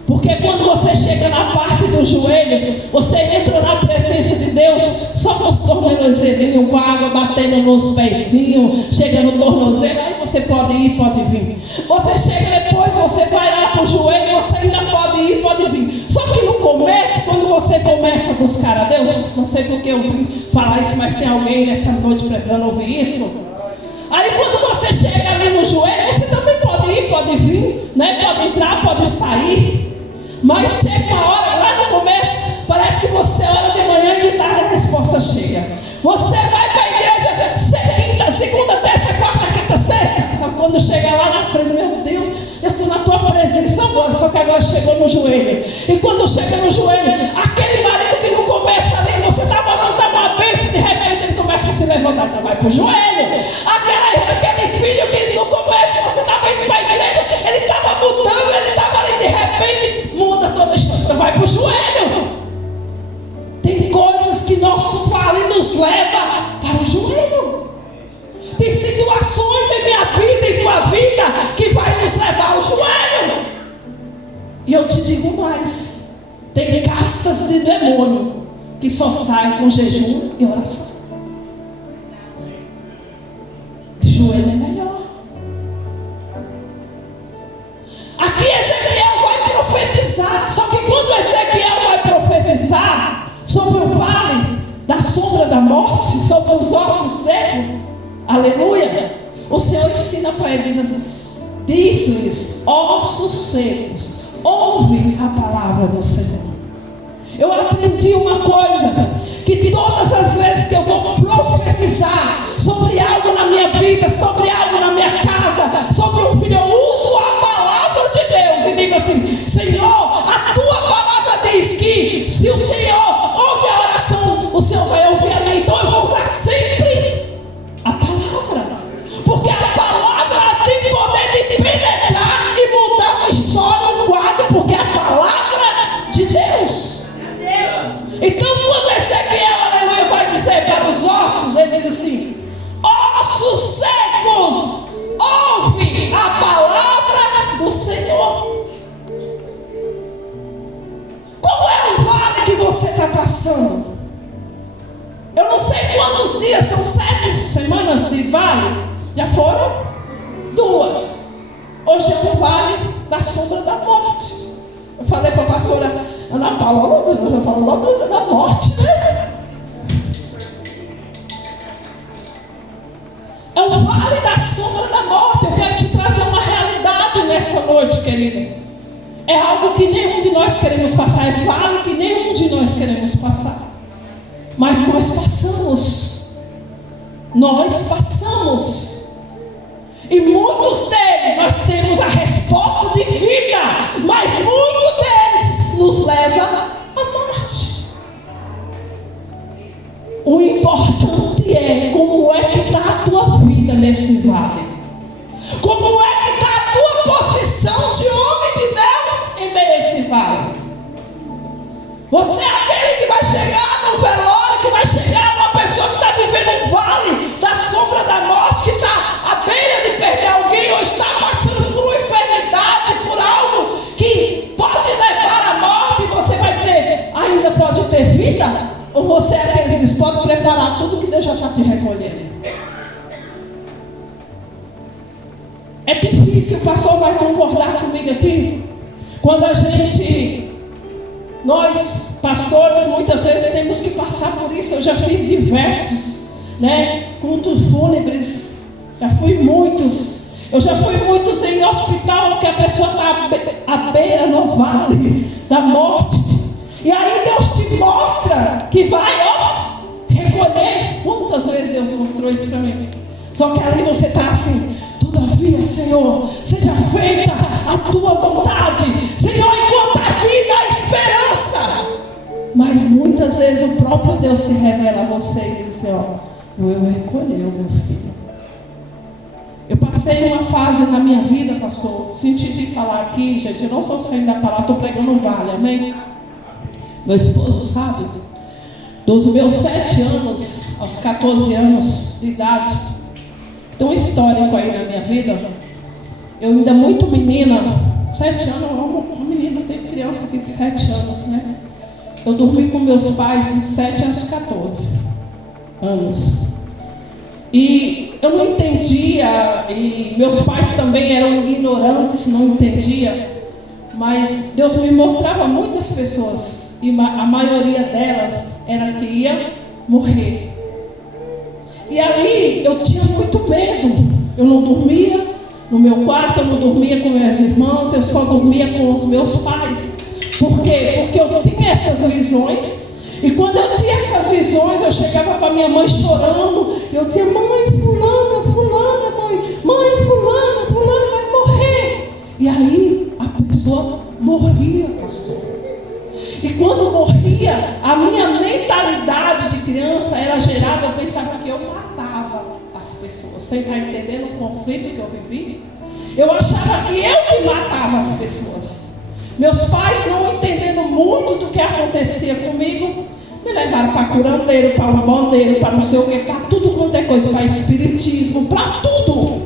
Porque quando você chega na parte do joelho, você entra na presença de Deus só com os tornozelinhos, com a água batendo nos pezinhos, chega no tornozelo, aí você pode ir, pode vir. Você chega depois, você vai lá para o joelho, você ainda pode ir, pode vir. Só que no começo, quando você começa a buscar a Deus, não sei porque eu vim falar isso, mas tem alguém nessa noite precisando ouvir isso. Aí quando você chega ali no joelho, você também pode ir, pode vir, né? Pode entrar, pode sair. Mas chega uma hora, lá no começo, parece que você ora de manhã e de tarde a resposta chega. Você vai para a igreja quinta, segunda, terça, quarta, quinta, sexta. Só que quando chega lá na frente, meu Deus, eu estou na tua presença agora. Só que agora chegou no joelho. E quando chega no joelho, aquele marido que não começa ali, você estava orando, estava uma bênção, de repente ele começa a se levantar, então vai para o joelho. Aquele filho que no começo você estava indo para a igreja, ele estava mudando, ele estava ali, de repente muda toda a história, então vai para o joelho. Tem coisas que nosso vale nos leva para o joelho. Tem situações em minha vida e tua vida que vai nos levar ao joelho. E eu te digo mais: tem castas de demônio que só saem com jejum e oração. De joelho é melhor. Aqui Ezequiel vai profetizar. Só que quando Ezequiel vai profetizar sobre o vale da sombra da morte, sobre os ossos secos, aleluia, o Senhor ensina para eles assim: diz-lhes, ossos secos, ouve a palavra do Senhor. Eu aprendi uma coisa, que todas as vezes que eu vou profetizar sobre algo na minha vida, sobre algo na minha casa, sobre um filho, eu uso a palavra de Deus e digo assim: Senhor, a tua palavra diz que se o Senhor ouve a oração, o Senhor vai ouvir a minha. Então eu vou usar sempre a palavra, porque a palavra tem poder de penetrar e mudar uma história, um quadro, porque é a palavra de Deus. Então quando Ezequiel, aleluia, vai dizer para os ossos, ele diz assim: ossos secos, ouve a palavra do Senhor. Qual é o vale que você está passando? Eu não sei quantos dias, são 7 semanas de vale. Já foram 2. Hoje é o vale da sombra da morte. Eu falei para a pastora Ana Paula, logo da morte, né? É o vale da sombra da morte. Eu quero te trazer uma realidade nessa noite, querida. É algo que nenhum de nós queremos passar. É vale que nenhum de nós queremos passar. Mas nós passamos. Nós passamos. E muitos deles nós temos a resposta de vida. Mas muitos deles nos leva à morte. O importante é como é que está a tua vida nesse vale. Como é que está a tua posição de homem de Deus em meio a esse vale. Você é aquele que vai chegar no velório, que vai chegar numa pessoa que está vivendo um vale da sombra da morte, que está à beira de perder alguém, ou está passando por uma enfermidade, por algo que pode levar à morte, e você vai dizer: ainda pode ter vida? Ou você é aquele que diz: pode preparar tudo que Deus já está te recolhendo? É difícil, o pastor vai concordar comigo aqui, quando nós pastores muitas vezes temos que passar por isso. Eu já fiz diversos, né, cultos fúnebres, já fui muitos. Eu já fui muitos em hospital que a pessoa está à beira no vale da morte. E aí Deus te mostra que vai, recolher. Quantas vezes Deus mostrou isso para mim? Só que ali você está assim: todavia, Senhor, seja feita a tua vontade. Senhor, enquanto a vida, a esperança. Mas muitas vezes o próprio Deus se revela a você e diz: eu recolhi o meu filho. passei uma fase na minha vida, pastor, senti de falar aqui, gente, eu não estou saindo da palavra, estou pregando o vale, amém? Meu esposo sabe, dos meus 7 anos aos 14 anos de idade, tem um histórico aí na minha vida. Eu ainda muito menina, 7 anos, uma menina, tem criança aqui de 7 anos, né? Eu dormi com meus pais de 7 aos 14 anos. E eu não entendia, e meus pais também eram ignorantes, não entendiam, mas Deus me mostrava muitas pessoas, e a maioria delas era que ia morrer. E aí eu tinha muito medo, eu não dormia no meu quarto, eu não dormia com minhas irmãs, eu só dormia com os meus pais. Por quê? Porque eu tinha essas visões. E quando eu tinha essas visões, eu chegava para minha mãe chorando. E eu dizia, mãe, fulana, fulana vai morrer. E aí a pessoa morria, pastor. E quando morria, a minha mentalidade de criança era gerada, eu pensava que eu matava as pessoas. Você está entendendo o conflito que eu vivi? Eu achava que eu que matava as pessoas. Meus pais, não entendendo muito do que acontecia comigo, me levaram para curandeiro, para umbandeiro, para não sei o que, para tudo quanto é coisa, para espiritismo, para tudo.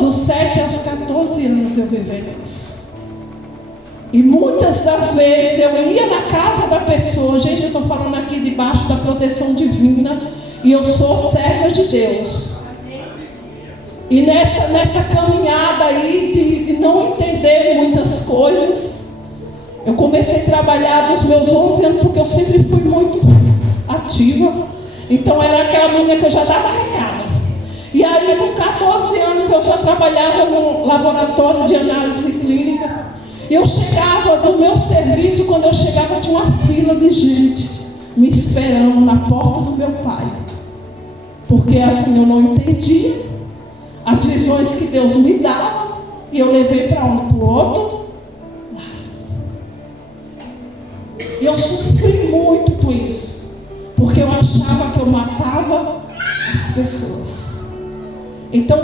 Dos 7 aos 14 anos eu vivendo isso. E muitas das vezes eu ia na casa da pessoa, gente, eu estou falando aqui debaixo da proteção divina, e eu sou serva de Deus. E nessa caminhada aí de não entender muitas coisas, eu comecei a trabalhar dos meus 11 anos, porque eu sempre fui muito ativa. Então era aquela menina que eu já dava recado. E aí com 14 anos eu já trabalhava no laboratório de análise clínica. Eu chegava do meu serviço, quando eu chegava tinha uma fila de gente me esperando na porta do meu pai. Porque assim eu não entendia as visões que Deus me dava, e eu levei para onde? Para o outro lado. E eu sofri muito com isso, porque eu achava que eu matava as pessoas. Então,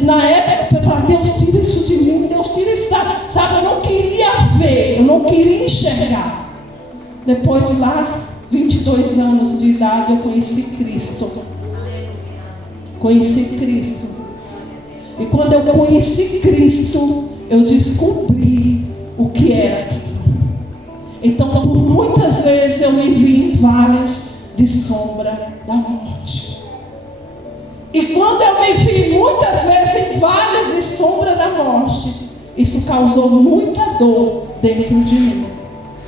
na época, eu falava, Deus, tira isso de mim, Deus, tira isso, sabe? Eu não queria ver, eu não queria enxergar. Depois, lá, 22 anos de idade, eu conheci Cristo. Conheci Cristo. E quando eu conheci Cristo, eu descobri o que era aquilo. Então, por muitas vezes eu me vi em vales de sombra da morte. E quando eu me vi muitas vezes em vales de sombra da morte, isso causou muita dor dentro de mim.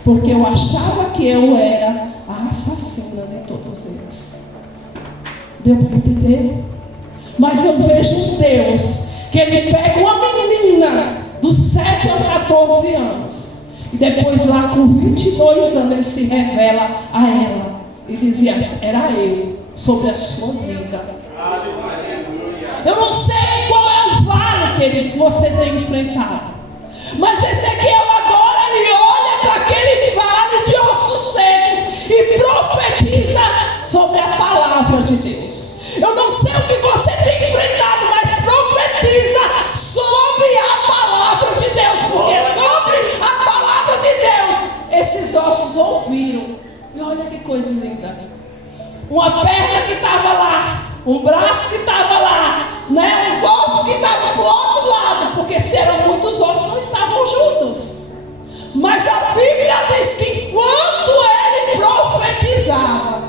Porque eu achava que eu era a assassina de todos eles. Deu para entender? Mas eu vejo um Deus que Ele pega uma menina dos 7 aos 14 anos. E depois lá com 22 anos Ele se revela a ela. E dizia, era eu sobre a sua vida. Eu não sei qual é o vale, querido, que você tem enfrentado. Mas Ezequiel agora ele olha para aquele vale de ossos secos e profetiza sobre a palavra de Deus. Eu não sei o que você tem enfrentado, mas profetiza sobre a palavra de Deus, porque sobre a palavra de Deus esses ossos ouviram. E olha que coisa linda. Uma perna que estava lá, um braço que estava lá, né? Um corpo que estava para o outro lado, porque se eram muitos ossos não estavam juntos. Mas a Bíblia diz que enquanto ele profetizava,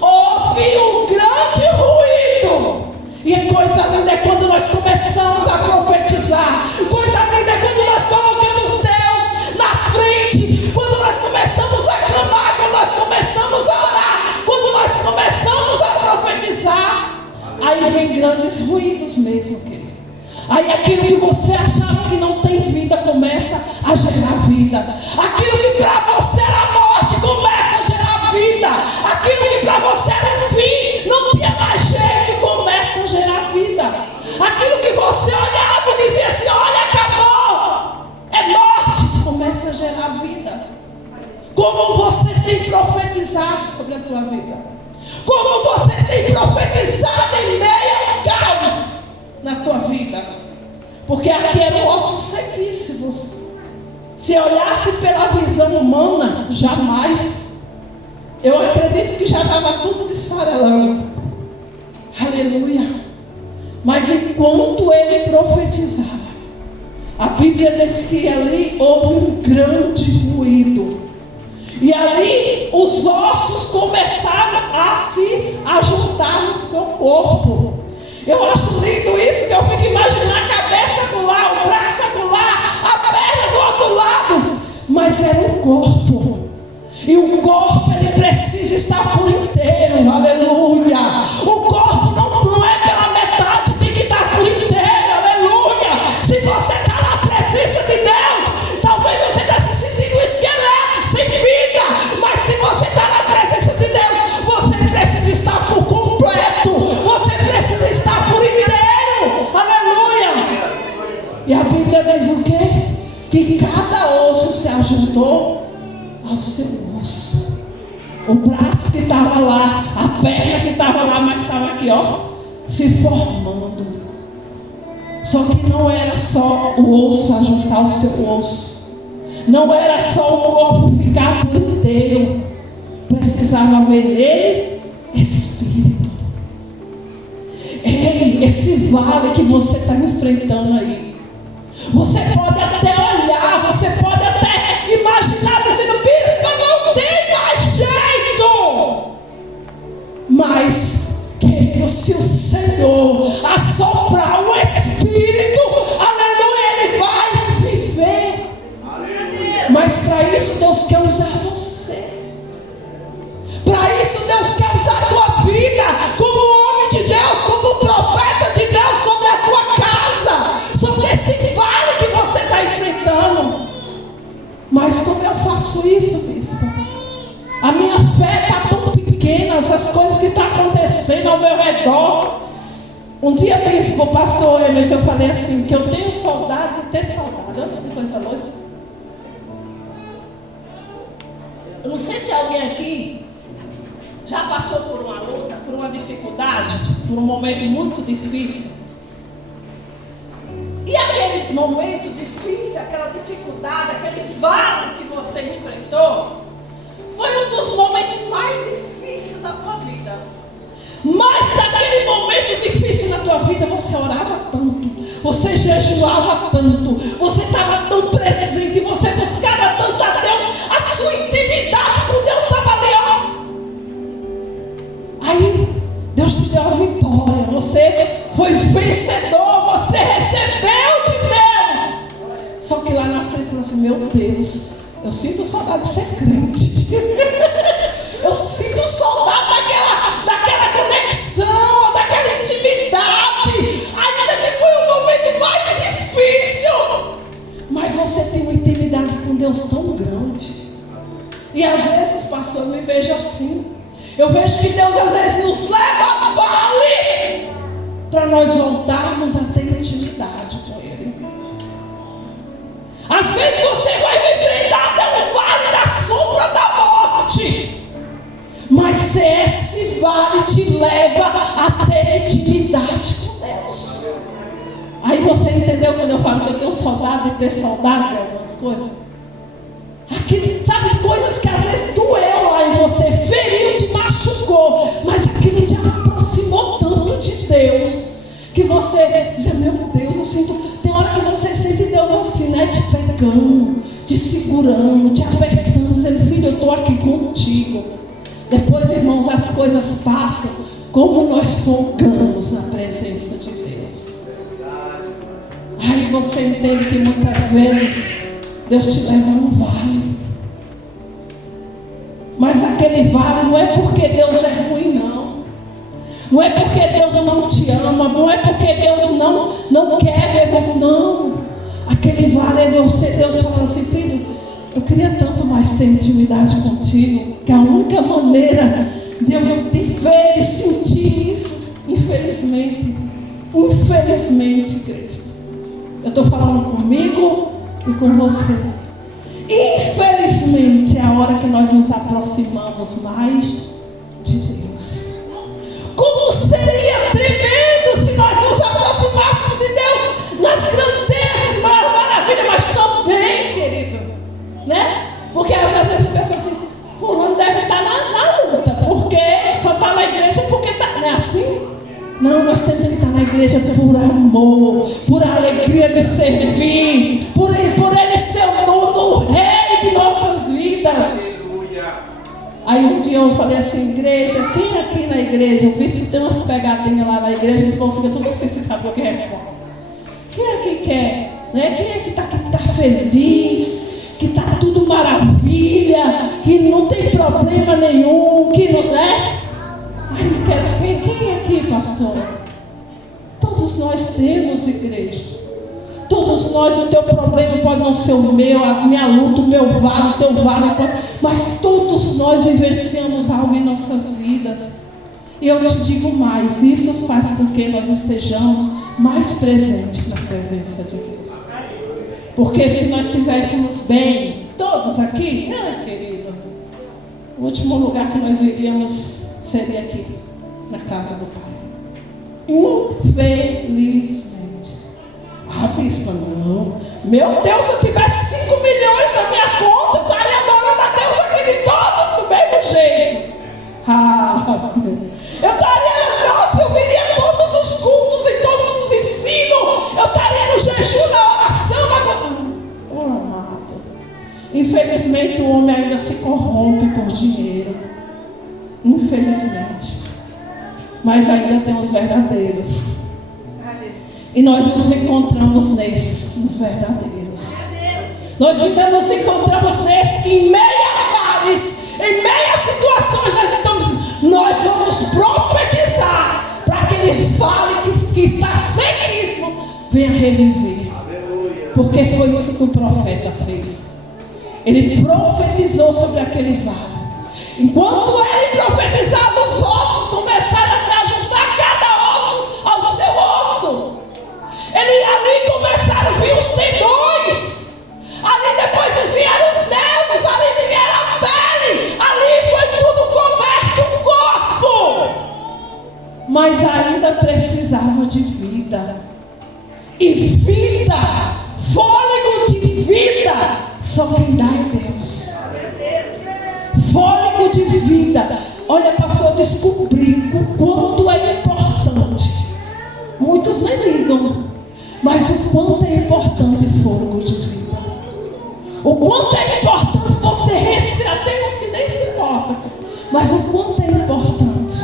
houve um grande ruído. E a coisa linda é quando nós começamos a profetizar. Coisa linda é quando nós colocamos Deus na frente. Quando nós começamos a clamar, quando nós começamos a orar, quando nós começamos a profetizar. Aí vem grandes ruídos mesmo, querido. Aí aquilo que você achava que não tem vida começa a gerar vida. Aquilo que para você era morte começa a gerar vida. Aquilo que para você era fim, não tinha mais jeito, começa a gerar vida. Aquilo que você olhava e dizia assim, olha, acabou, é morte, começa a gerar vida. Como você tem profetizado sobre a tua vida? Como você tem profetizado em meio ao caos? na tua vida. Porque aqui eram ossos sequíssimos. Se olhasse pela visão humana, jamais. Eu acredito que já estava tudo desfarelando. Aleluia. Mas enquanto ele profetizava, a Bíblia diz que ali houve um grande ruído. E ali os ossos começaram a se ajuntar no seu corpo. Eu acho lindo isso, que eu fico imaginando a cabeça acolá, o braço acolá, a perna do outro lado. Mas era um corpo. E o corpo, ele precisa estar por inteiro. Aleluia. O corpo não é pela metade, tem que estar por inteiro. Aleluia. Se você está na presença de Deus, talvez você está se sentindo um esqueleto, sem vida. Mas se você está na presença de Deus, você precisa estar por completo. Você precisa estar por inteiro. Aleluia. E a Bíblia diz o quê? Que cada osso se ajuntou ao seu osso. O braço que estava lá, a perna que estava lá, mas estava aqui, ó, se formando. Só que não era só o osso ajuntar ao seu osso. Não era só o corpo ficar por inteiro. Precisava haver nele espírito. Ei, esse vale que você está enfrentando aí, você pode até olhar, você pode até imaginar, dizendo: bispo, não tem mais jeito. Mas se o Senhor assoprar o Espírito, aleluia, ele vai viver. Mas para isso Deus quer usar você. Para isso Deus quer usar a tua vida como homem de Deus, como profeta de Deus sobre a tua casa, sobre esse vale que você está enfrentando. Mas como eu faço isso, bispo? A minha fé está tão pequena, essas coisas que estão acontecendo ao meu redor. Um dia, bispo, o pastor Emerson, eu falei assim, que eu tenho saudade de ter saudade. Olha que coisa louca. Eu não sei se alguém aqui já passou por uma luta, por uma dificuldade, por um momento muito difícil. E aquele momento difícil, aquela dificuldade, aquele vale que você enfrentou, foi um dos momentos mais difíceis da tua vida. Mas naquele momento difícil na tua vida, você orava tanto, você jejuava tanto, você estava tão presente, você buscava tanto a Deus, a sua intimidade com Deus estava ali, ó. Aí Deus te deu a vitória, você foi vencedor, você recebeu de Deus. Só que lá na frente falou assim: meu Deus, eu sinto saudade de ser crente. Eu sinto saudade daquela conexão, daquela intimidade. Ainda que foi um momento mais difícil, mas você tem uma intimidade com Deus tão grande. E às vezes, pastor, eu me vejo assim. Eu vejo que Deus às vezes nos leva a vale para nós voltarmos a ter intimidade com Ele. Às vezes você vai enfrentar até o vale da sombra da morte, mas esse vale te leva a ter intimidade com Deus. Aí você entendeu quando eu falo que eu tenho saudade de ter saudade de algumas coisas? Aquilo, sabe, coisas que às vezes doeu lá em você, feriu, te machucou, mas aquilo te aproximou tanto de Deus, que você diz: meu Deus, eu sinto. Tem hora que você sente Deus assim, né? Te pegando, te segurando, te apertando, dizendo: filho, eu estou aqui contigo. Depois, irmãos, as coisas passam, como nós folgamos na presença de Deus. Aí você entende que muitas vezes Deus te leva a um vale. Mas aquele vale não é porque Deus é ruim, não. Não é porque Deus não te ama, não é porque Deus não quer ver você, não. Aquele vale é você, Deus falando assim: filho, eu queria tanto mais ter intimidade contigo, que a única maneira de eu te ver e sentir isso, infelizmente, igreja, eu estou falando comigo e com você. Infelizmente é a hora que nós nos aproximamos mais de Deus. Como seria tremendo se nós nos aproximássemos Não, nós temos que estar na igreja por amor, por alegria de servir, por ele ser o rei de nossas vidas. Aí um dia eu falei assim, igreja, quem aqui na igreja? O bispo tem umas pegadinhas lá na igreja, o povo fica tudo assim, sem saber o que responde. Quem aqui quer? Né? Quem é que tá feliz? Que está tudo maravilha, que não tem problema nenhum, que não é? Ai, quem é aqui, pastor? Todos nós temos, igreja. Todos nós, o teu problema pode não ser o meu, a minha luta, o meu vale, o teu vale, mas todos nós vivenciamos algo em nossas vidas. E eu te digo mais, isso faz com que nós estejamos mais presentes na presença de Deus. Porque se nós estivéssemos bem, todos aqui, querido, o último lugar que nós iríamos seria aqui, na casa do Pai. Infelizmente. Bispa, não. Meu Deus, se eu tivesse 5 milhões na minha conta, eu estaria adorando a Deus aqui de todo, do mesmo jeito. Eu estaria, nossa, eu viria a todos os cultos e todos os ensinos. Eu estaria no jejum, na oração, oh, amado. Infelizmente o homem ainda se corrompe por dinheiro. Infelizmente. Mas ainda tem os verdadeiros. E nós nos encontramos nesses, nos verdadeiros. Nós nos encontramos nesses que em meio a vales, em meio a situações, nós vamos profetizar para que ele fale que está sequíssimo, venha reviver. Porque foi isso que o profeta fez. Ele profetizou sobre aquele vale. Enquanto ele profetizava, os ossos começaram a se ajustar, cada osso ao seu osso. Ele ali começaram a vir os tendões. Ali depois vieram os nervos, ali vieram a pele. Ali foi tudo coberto o corpo. Mas ainda precisava de vida. E vida, fôlego de vida, só quem dá é Deus. Fôlego de vida. Olha, pastor, eu descobri o quanto é importante. Muitos nem ligam, mas o quanto é importante fôlego de vida. O quanto é importante você respirar. Tem uns que nem se importam, mas o quanto é importante.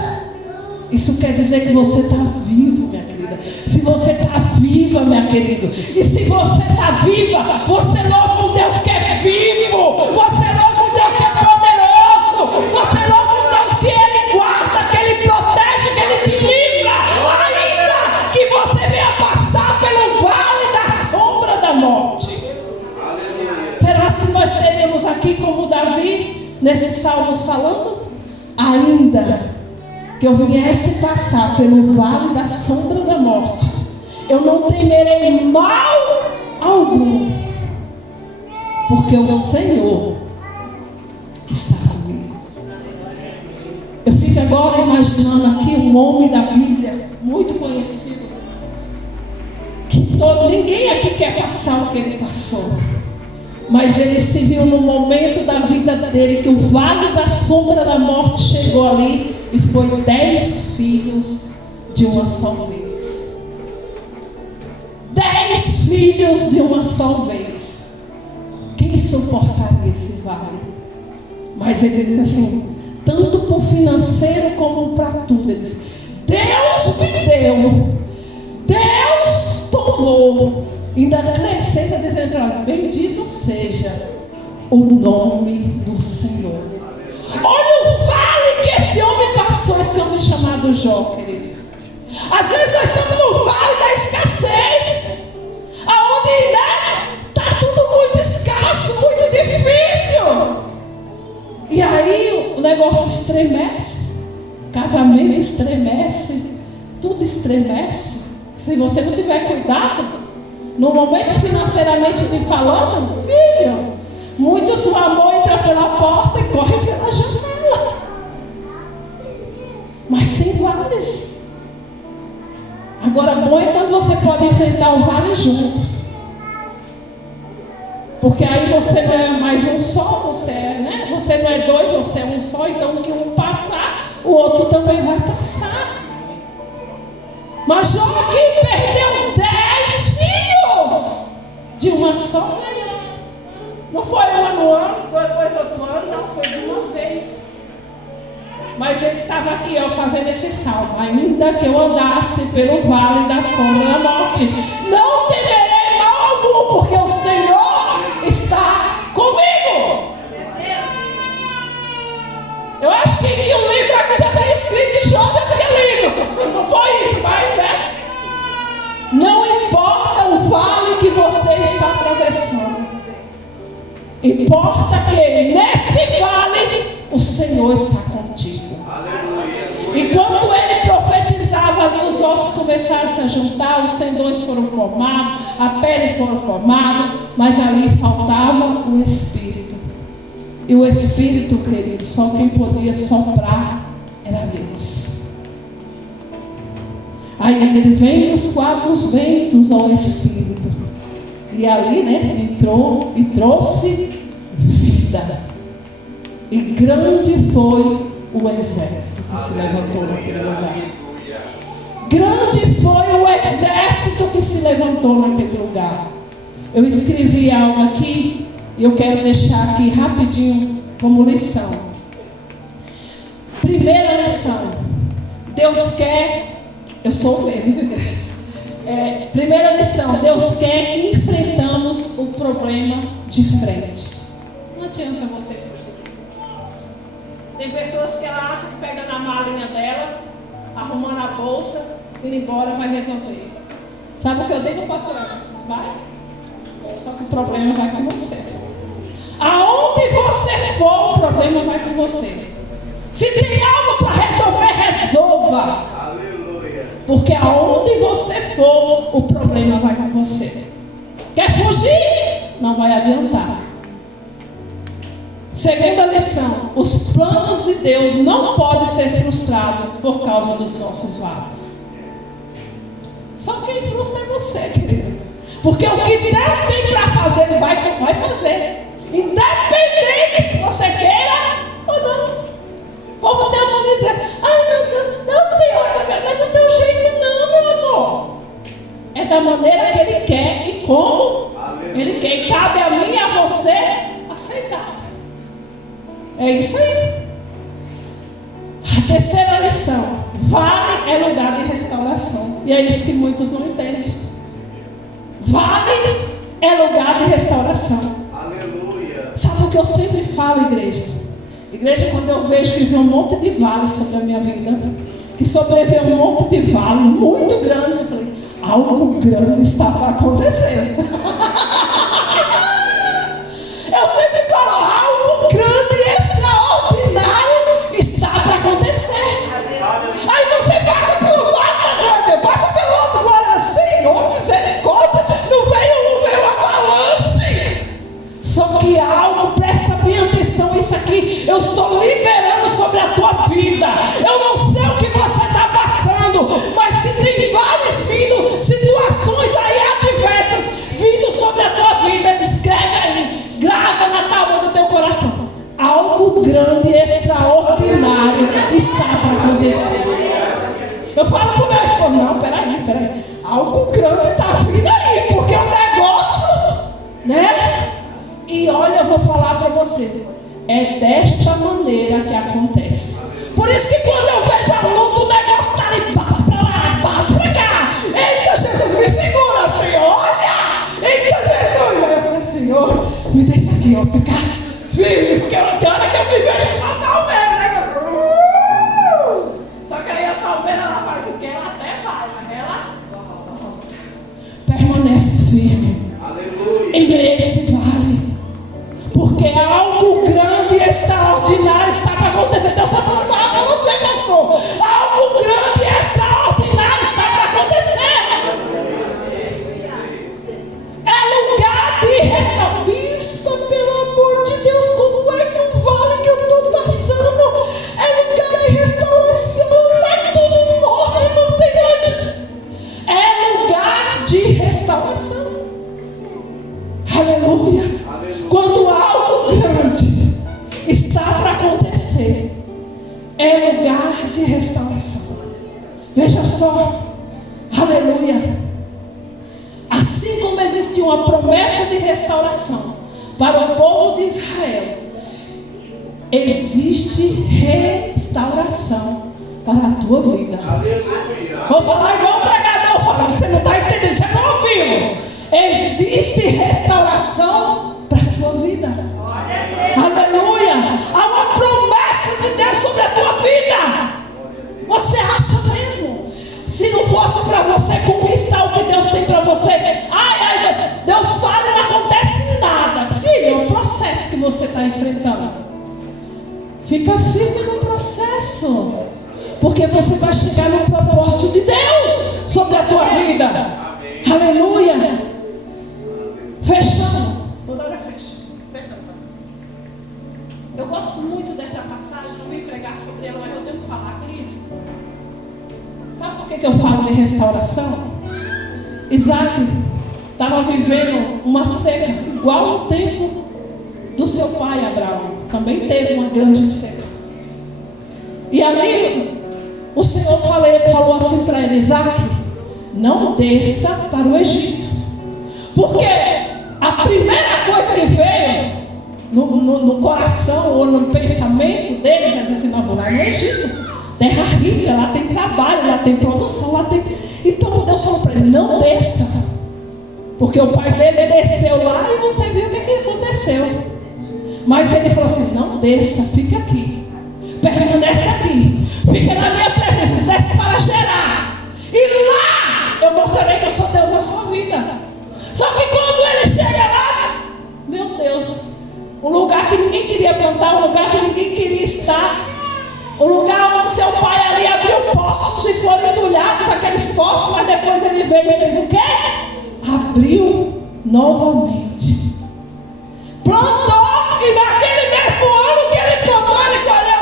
Isso quer dizer que você está vivo, minha querida. Se você está viva, minha querida, e se você está viva, você louva um Deus que é vivo. Você louva um Deus que é poderoso. Você louva um Deus que Ele guarda, que Ele protege, que Ele te livra. Ainda que você venha passar pelo vale da sombra da morte. Aleluia. Será que nós teremos aqui como Davi, nesses salmos falando? Ainda que eu viesse passar pelo vale da sombra da morte, eu não temerei mal algum, porque o Senhor está comigo. Eu fico agora imaginando aqui um homem da Bíblia, muito conhecido, que ninguém aqui quer passar o que ele passou, mas ele se viu no momento da vida dele, que o vale da sombra da morte chegou ali, e foi 10 filhos de uma só vez. 10 filhos de uma só vez. Quem suportaria esse vale? Mas ele diz assim, tanto por financeiro como para tudo. Ele diz, Deus me deu, Deus tomou. Ainda acrescenta dizendo, bendito seja o nome do Senhor. Olha o vale que esse homem passou, esse homem chamado Jó, querido. Às vezes nós estamos no vale da escassez, aonde está tudo muito escasso, muito difícil. E aí o negócio estremece, casamento estremece, tudo estremece. Se você não tiver cuidado, no momento financeiramente de falando, filho, muitos o amor entra pela porta e corre pela janela. Mas tem vales. Agora, bom é quando você pode enfrentar o vale junto. Porque aí você não é mais um só, você não é dois, você é um só. Então, que um passar, o outro também vai passar. Mas Joaquim perdeu 10 filhos de uma só vez. Não foi um no ano, depois outro ano, não, foi de uma vez. Mas ele estava aqui, ó, fazendo esse salmo. Ainda que eu andasse pelo vale da sombra da morte, não temerei mal algum, porque o Senhor está comigo. Eu acho que o livro aqui já está escrito e João já tinha lido. Não foi isso, mas é. Não importa o vale que você está atravessando. Importa que nesse vale o Senhor está contigo. E quando ele profetizava ali, os ossos começaram a se juntar, os tendões foram formados, a pele foram formada, mas ali faltava o Espírito. E o Espírito, querido, só quem podia soprar era Deus. Aí ele vem dos 4 ventos ao Espírito. E ali, né, entrou e trouxe vida. E grande foi o exército que se levantou naquele lugar. Grande foi o exército que se levantou naquele lugar. Eu escrevi algo aqui e eu quero deixar aqui rapidinho como lição. Primeira lição. Deus quer... Eu sou o mesmo, igreja. Primeira lição. Deus quer que enfrentamos o problema de frente. Não adianta você fugir. Tem pessoas que ela acha que pega na malinha dela, arrumando a bolsa, indo embora, vai resolver. Sabe o que eu digo, pastor? Vai. Só que o problema vai com você. Aonde você for, o problema vai com você. Se tem algo para resolver, resolva. Aleluia. Porque aonde você for, o problema vai com você. Quer fugir? Não vai adiantar. Segunda lição: os planos de Deus não podem ser frustrados por causa dos nossos vales. Só quem frustra é você, querido. Porque o que Deus tem para fazer, Ele vai fazer. Independente que você queira ou não. O povo tem uma dizer: ai meu Deus, não, Senhor, mas do teu jeito não, meu amor. É da maneira que Ele quer e como Ele quer. E cabe a mim e a você aceitar. É isso aí. A terceira lição: vale é lugar de restauração. E é isso que muitos não entendem. Vale é lugar de restauração. Aleluia. Sabe o que eu sempre falo, igreja? Igreja, quando eu vejo que vem um monte de vale sobre a minha vida, que sobreveio um monte de vale muito grande, eu falei: algo grande está para acontecer. Eu sempre falo: algo grande e extraordinário está para acontecer. Aí você passa pelo vale grande, passa pelo outro lado, Senhor, misericórdia, não veio avalanche. Só que algo, presta bem atenção, isso aqui eu estou liberando sobre a tua vida. Eu não sei o que você está passando, mas se tem vários vindo, situações aí adversas vindo sobre a tua vida, escreve aí, grava na tábua do teu coração: algo grande e extraordinário está para acontecer. Eu falo para o meu esposo: não, peraí, algo grande está vindo aí, porque o negócio, né? E olha, eu vou falar para você, é desta maneira que acontece. Por isso que quando eu vejo a luta, o negócio está ali, bate para lá, bate para cá. Eita, Jesus, me segura, Senhor, olha! Eita, Jesus! Aí eu falei: Senhor, me deixa aqui, ó, ficar firme, porque tem hora que eu me vejo com a palmeira, né? Só que aí a palmeira, ela faz o quê? Ela até vai, mas ela permanece firme. Aleluia. Em meio a esse vale. Porque algo grande e extraordinário está para acontecer. Deus está falando para você, pastor. Algo grande e extraordinário está para acontecer. É lugar de restauração. Bispa, pelo amor de Deus, como é que o vale que eu estou passando é lugar de restauração? Está tudo morto, não tem onde. É lugar de restauração. Aleluia. Quando algo grande está para acontecer, é lugar de restauração. Veja só, Aleluia. Assim como existia uma promessa de restauração para o povo de Israel, existe restauração para a tua vida. Vou falar igual o pregador fala, você não está entendendo, você não ouviu. Existe restauração para a sua vida. Aleluia. Há uma promessa de Deus sobre a tua vida. Você acha mesmo? Se não fosse para você conquistar o que Deus tem para você, Deus fala e não acontece nada. Filho, é um processo que você está enfrentando. Fica firme no processo, porque você vai chegar no propósito de Deus sobre a tua vida. Aleluia. Fechando. Toda hora fecha. Fechando. Eu gosto muito dessa passagem, não vim pregar sobre ela, mas eu tenho que falar aqui. Sabe por que eu falo de restauração? Isaac estava vivendo uma seca igual ao tempo do seu pai Abraão. Também teve uma grande seca. E ali o Senhor falou assim para ele: Isaac, não desça para o Egito. Porque a primeira coisa que veio no coração ou no pensamento deles é assim: não, vou lá no Egito. Terra rica, lá tem trabalho, lá tem produção, lá tem... Então Deus falou para ele: não desça. Porque o pai dele desceu lá e você viu o que aconteceu. Mas ele falou assim: não desça, fica aqui. Permanece aqui. Fica na minha presença, desce para Gerar. E lá eu mostrarei que eu sou Deus na sua vida. Só que quando ele chega lá, meu Deus, um lugar que ninguém queria plantar, um lugar que ninguém queria estar. O lugar onde seu pai ali abriu poços e foram entulhados aqueles poços, mas depois ele veio e fez o quê? Abriu novamente. Plantou, e naquele mesmo ano que ele plantou, ele colheu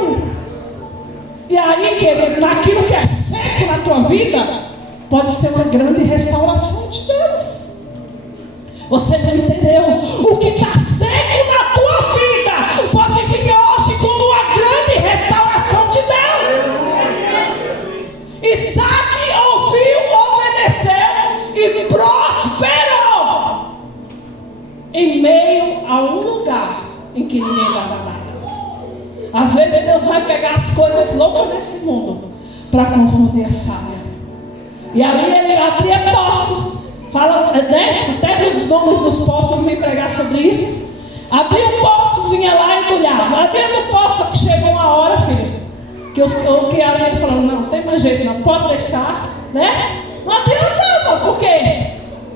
100. E aí, querido, naquilo que é seco na tua vida, pode ser uma grande restauração de Deus. Você não entendeu? O que está seco na tua vida pode ficar hoje como uma grande restauração de Deus. Isaac ouviu, obedeceu e prosperou em meio a um lugar em que ninguém dava nada. Às vezes Deus vai pegar as coisas loucas desse mundo para confundir a sábia. E ali ele abria poços. Fala, né? Até os nomes dos poços, me pregar sobre isso. Abria um poço, vinha lá e entulhava. Abrindo o poço, que chegou uma hora, filho, que ali eles falaram: não tem mais jeito, não pode deixar, né? Não adiantava, porque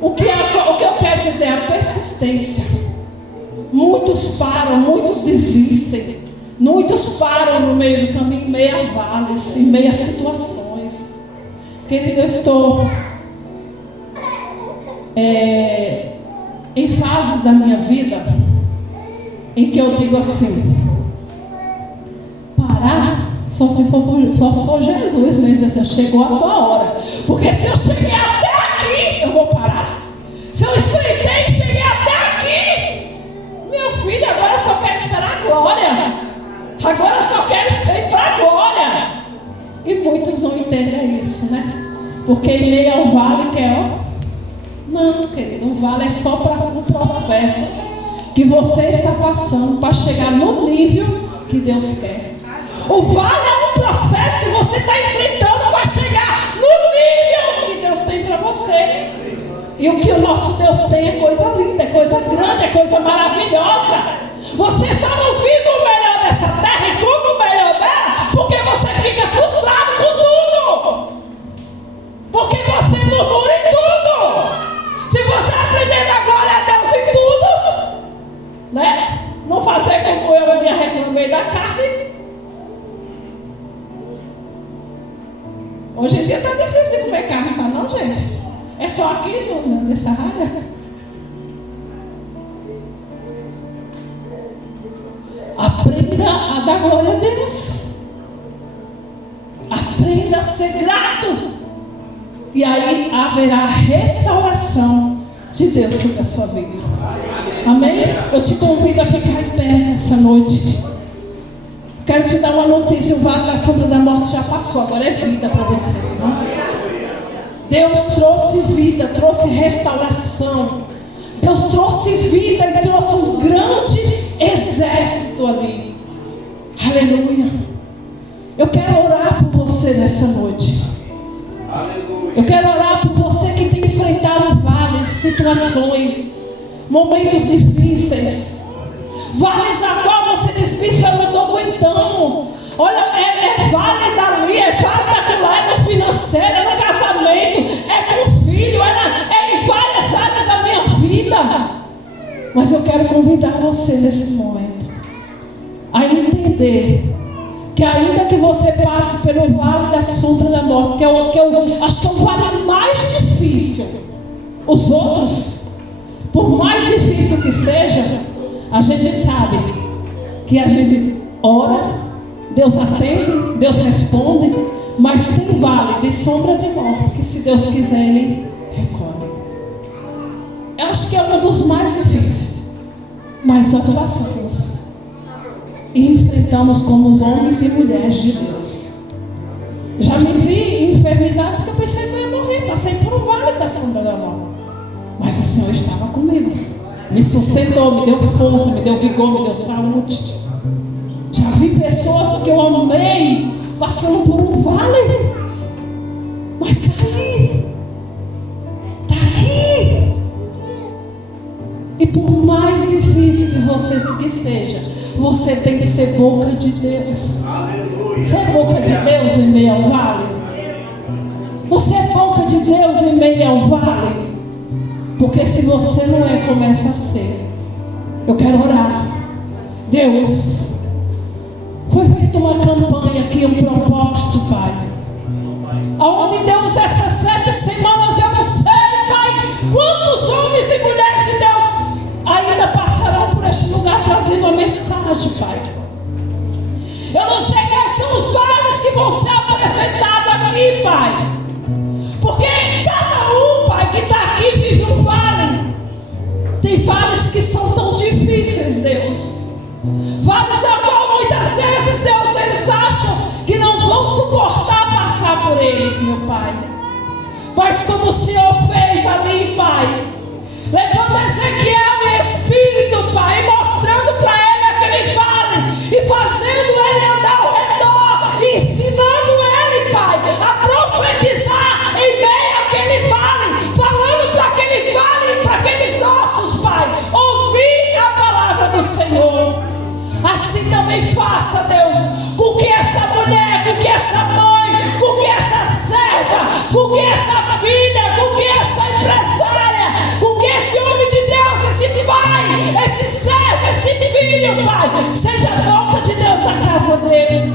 o que eu quero dizer é a persistência. Muitos param, muitos desistem, muitos param no meio do caminho, em meio a vales, em meio a situações. Querido, eu estou em fases da minha vida em que eu digo assim: parar só se for Jesus mesmo, assim, chegou a tua hora. Porque se eu cheguei até aqui, eu vou parar. Se eu enfrentei e cheguei até aqui, meu filho, agora eu só quero esperar a glória. Agora eu só quero ir para a glória. E muitos não entendem isso, né? Porque em meio ao vale que é, não, querido, o vale é só para um processo que você está passando para chegar no nível que Deus quer. O vale é um processo que você está enfrentando para chegar no nível que Deus tem para você. E o que o nosso Deus tem é coisa linda, é coisa grande, é coisa maravilhosa. Você só não vive o melhor dessa terra e como o melhor dela porque você fica frustrado com tudo. Porque você murmura em tudo. Se você aprender a glória a Deus em tudo, né? Não fazer como eu um dia reclamei da carne. Hoje em dia está difícil de comer carne, tá não, gente? É só aqui nessa área. Aprenda a dar glória a Deus. Aprenda a ser grato. E aí haverá restauração de Deus sobre a sua vida. Amém? Eu te convido a ficar em pé essa noite. Quero te dar uma notícia: o vale da sombra da morte já passou, agora é vida para você. Não? Deus trouxe vida, trouxe restauração. Deus trouxe vida e trouxe um grande exército ali. Aleluia. Eu quero orar por você nessa noite. Eu quero orar por você que tem enfrentado vales, situações, momentos difíceis. Vales a qual você diz, bicho, eu não estou aguentando. Olha, é vale dali, é vale daquela, é no financeiro, é no casamento, é com o filho, é em várias áreas da minha vida. Mas eu quero convidar você nesse momento a entender que ainda que você passe pelo vale da sombra da morte, que eu acho que é o vale mais difícil, os outros, por mais difícil que seja, a gente sabe que a gente ora, Deus atende, Deus responde, mas tem vale de sombra de morte que, se Deus quiser, Ele recolhe. Eu acho que é um dos mais difíceis, mas nós passamos e enfrentamos como os homens e mulheres de Deus. Já me vi em enfermidades que eu pensei que eu ia morrer, passei por um vale da sombra da morte, mas o Senhor estava comigo, me sustentou, me deu força, me deu vigor, me deu saúde. Já vi pessoas que eu amei passando por um vale, mas está aí, está aí. E por mais difícil que você que seja, você tem que ser boca de Deus. Ser boca de Deus em meio ao vale. Você é boca de Deus em meio ao vale. Porque se você não é, começa a ser. Eu quero orar. Deus, foi feita uma campanha aqui, um propósito, Pai. Aonde Deus, essas 7 semanas, eu não sei, Pai, quantos homens e mulheres de Deus ainda passarão por este lugar trazendo a mensagem, Pai. Eu não sei quais são os vales que vão ser apresentados aqui, Pai. Porque cada um, Pai, que está aqui vive um vale. Tem vales que são tão difíceis, Deus. Vales a qual muitas vezes, Deus, eles acham que não vão suportar passar por eles, meu Pai. Mas quando o Senhor fez ali, Pai, levando Ezequiel em espírito, Pai, e mostrando para ele aquele vale, e fazendo ele andar ao redor, e ensinando ele, Pai, a profetizar em meio àquele vale, falando para aquele vale, para aqueles ossos, Pai, ouvir a palavra do Senhor. Assim também faça, Deus, com que essa mulher, com que essa mãe, com que essa serva, com que essa filha, com que essa empresária, com que esse homem de Deus, esse pai, esse servo, esse filho, Pai, seja a boca de Deus na casa dele,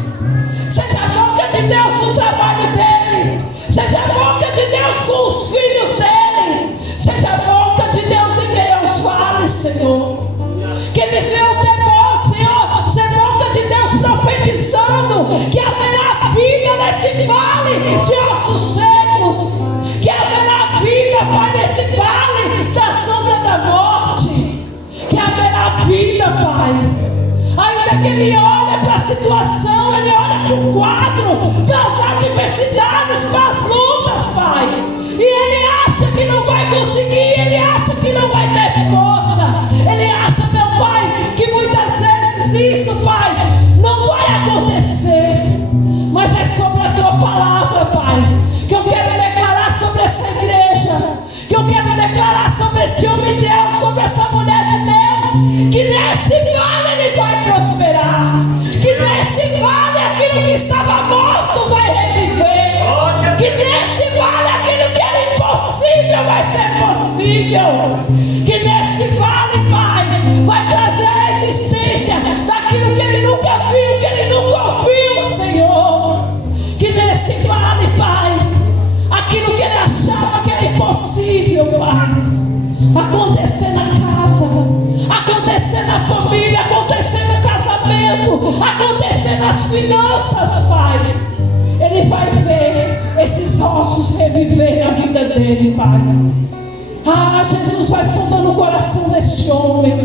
seja a boca de Deus no trabalho dele, seja a boca de Deus com os filhos dele, seja a boca de Deus em meio aos vales, Senhor. Que eles venham ter voz, Senhor, ser boca de Deus profetizando que haverá vida nesse vale de ossos secos, que haverá vida, Pai, nesse vale da sombra da morte, que haverá vida, Pai. Ainda que ele olhe para a situação, ele olha para o quadro, para as adversidades, para as lutas, Pai, e ele acha que não vai conseguir, ele acha que não vai ter força, ele acha, meu Pai, que muitas vezes isso, Pai, não vai acontecer. Mas é sobre a tua palavra, Pai, que eu quero declarar sobre essa igreja, que eu quero declarar sobre este homem de Deus, sobre essa mulher de Deus, que nesse vale ele vai prosperar, que nesse vale aquilo que estava morto vai reviver, que nesse vale aquilo que era impossível vai ser possível, que nesse vale, Pai, vai trazer a existência daquilo que ele nunca viu, que ele nunca ouviu, Senhor. Que nesse vale, Pai, aquilo que ele achava que era impossível, Pai, acontecer na casa, acontecer na família, acontecer no casamento, acontecer nas finanças, Pai, ele vai ver esses ossos reviver na vida dele, Pai. Ah, Jesus, vai sondando o coração deste homem,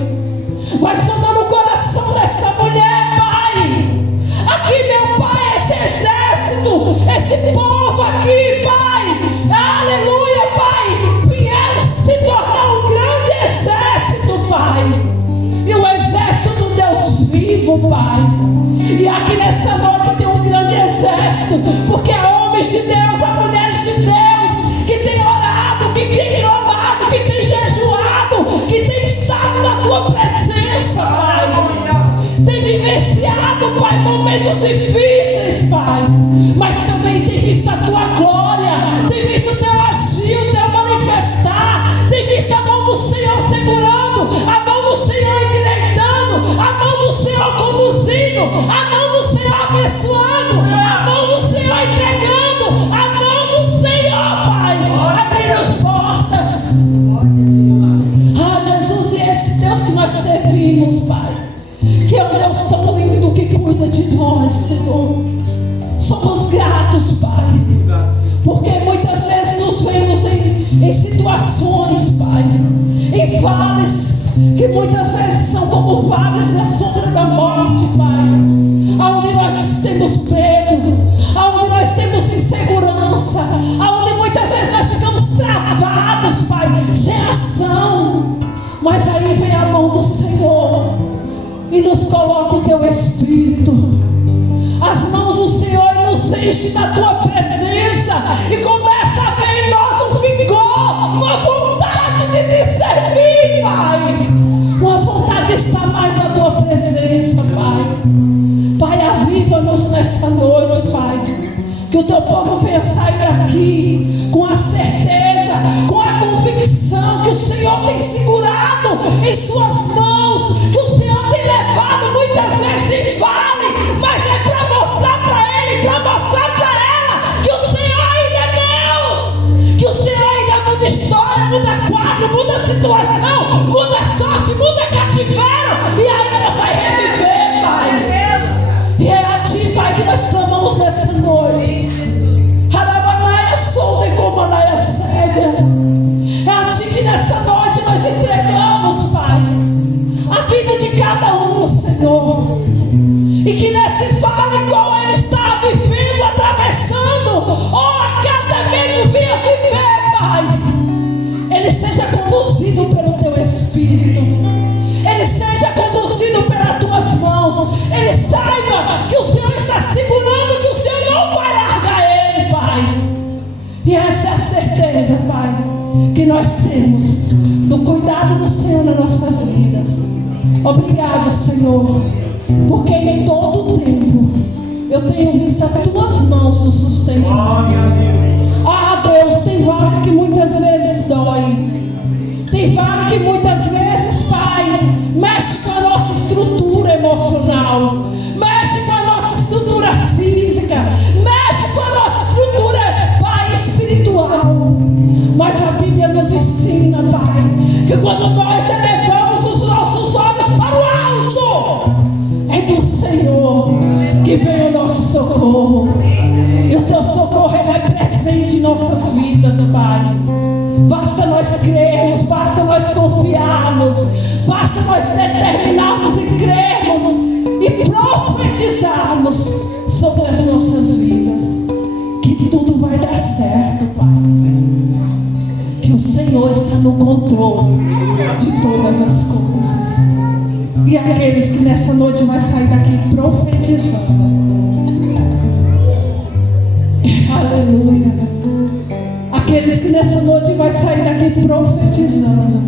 vai sondando o coração desta mulher, Pai. Aqui, meu Pai, esse exército exército, esse povo aqui, Pai, aleluia, Pai, vieram se tornar um grande exército, Pai, e o exército do Deus vivo, Pai. E aqui nessa noite tem um grande exército, porque há homens de Deus, há mulheres de Deus que têm orado, que têm clamado, que têm jejuado, que têm estado na tua presença, Pai. Tem vivenciado, Pai, momentos difíceis, Pai, mas também tem visto a tua glória, tem visto o teu agir, o teu manifestar, tem visto a mão do Senhor segurando, a mão do Senhor endireitando, a mão do Senhor conduzindo, a mão do Senhor abençoando, a mão do Senhor entregando, a mão do Senhor, Pai, abrindo as portas. Ah, Jesus, e esse Deus que nós servimos, Pai, que é um Deus tão lindo que cuida de nós, Senhor. Somos gratos, Pai, porque muitas vezes nos vemos em situações, Pai, em vales que muitas vezes são como vales na sombra da morte, Pai, aonde nós temos medo, aonde nós temos insegurança, aonde muitas vezes nós ficamos travados, Pai, sem ação, mas aí vem a mão do Senhor e nos coloca o teu Espírito. As mãos do Senhor nos enchem da tua presença e começa a ver em nós um vigor, uma vontade de te servir, Pai, uma vontade de estar mais na tua presença, Pai. Pai, aviva-nos nesta noite, Pai, que o teu povo venha sair daqui com a certeza, com a convicção que o Senhor tem segurado em suas mãos, que o Senhor tem levado muitas vezes em vale, mas é para mostrar para ele, para mostrar para ela que o Senhor ainda é Deus, que o Senhor ainda muda história, muda quadro, muda situação, muda sorte, muda cativeiro e ainda vai reviver, Pai. E é a ti, Pai, que nós clamamos nessa noite. Harabanaia solta e comanaia cega. É a ti que nessa noite nós entregamos, Pai, a vida de cada um, Senhor. E que nesse vale qual ele está vivendo, atravessando, ou até mesmo vinha viver, Pai, ele seja conduzido pelo teu Espírito, ele seja conduzido pelas tuas mãos, ele saiba que o Senhor está segurando, que o Senhor não vai largar ele, Pai. E essa é a certeza, Pai, que nós temos do cuidado do Senhor nas nossas vidas. Obrigado, Senhor, porque em todo o tempo eu tenho visto as tuas mãos nos sustentando. Ah, Deus, tem vale que muitas vezes dói, tem vale que muitas vezes, Pai, mexe com a nossa estrutura emocional, mexe com a nossa estrutura física, mexe com a nossa estrutura, Pai, espiritual. Mas a Bíblia nos ensina, Pai, que quando nós elevamos os nossos olhos para o alto, é do Senhor que vem o nosso socorro. E o teu socorro é presente em nossas vidas, Pai. Basta nós crermos, basta nós confiarmos, basta nós determinarmos e crermos e profetizarmos sobre as nossas vidas, que tudo vai dar certo, Pai. Que o Senhor está no controle de todas as coisas. E aqueles que nessa noite vai sair daqui profetizando, aleluia. Aqueles que nessa noite vai sair daqui profetizando.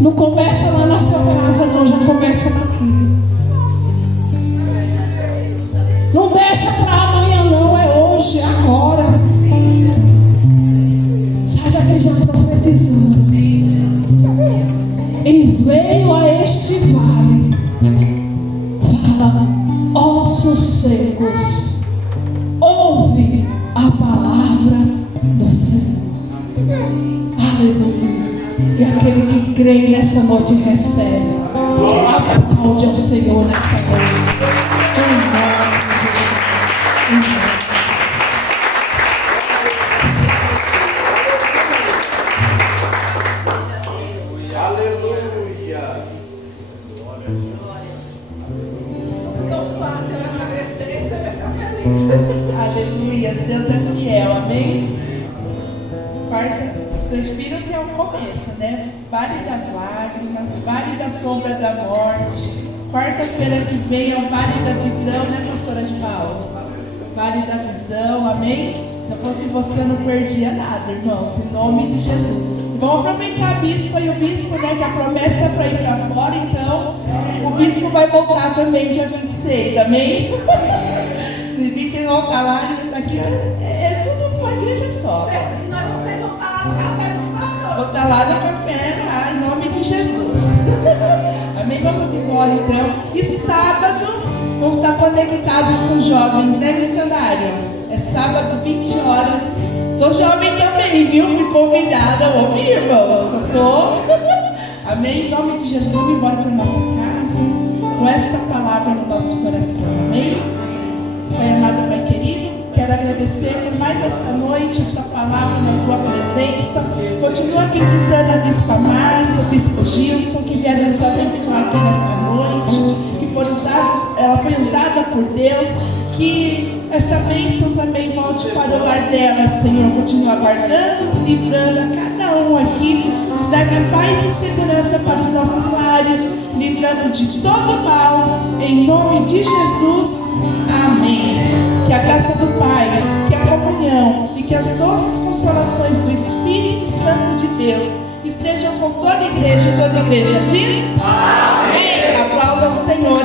Não começa lá na sua casa, não, já começa aqui. Não deixa para amanhã, não, é hoje, é agora. Sai daqui já profetizando. E veio a este vale, fala, ossos secos, ouve a palavra do Senhor. Aleluia. E aquele que crê nessa noite recebe. Aplaude ao Senhor nessa noite. Em nome de Jesus. Então, se você emagrecer, você vai ficar feliz. Aleluia. Deus é fiel, amém? Quarta, vocês viram que é o começo, né? Vale das lágrimas, vale da sombra da morte. Quarta-feira que vem é o vale da visão, né, pastora de Paulo? Vale da visão, amém? Se eu fosse você, eu não perdia nada, irmãos, em nome de Jesus. Vamos aproveitar a bispa e o bispo, né? Que a promessa é para ir para fora, então o bispo vai voltar também dia 26, amém? Vocês vão estar lá, ele está aqui, é tudo uma igreja só. Vocês vão estar lá no café dos pastores. Vou estar lá no café, lá, em nome de Jesus. Amém? Vamos embora então. E sábado, vamos estar conectados com os jovens, né, missionário? É sábado, 20 horas. Sou jovem também, viu? Fui convidada a ouvir, irmãos. Amém? Em nome de Jesus, vamos embora para nossa casa com esta palavra no nosso coração. Amém? Pai amado, Pai querido, quero agradecer por mais esta noite, esta palavra na tua presença. Continua visitando a Bispa Márcia, o Bispo Gilson, que vieram nos abençoar aqui nesta noite, que ela foi usada por Deus, que essa bênção também volte para o lar dela, Senhor. Continua guardando, livrando a cada um aqui, nos deve paz e segurança para os nossos lares, livrando de todo mal, em nome de Jesus. Amém. Que a graça do Pai, que a comunhão e que as doces consolações do Espírito Santo de Deus estejam com toda a igreja. Toda a igreja diz: amém. Aplauda o Senhor.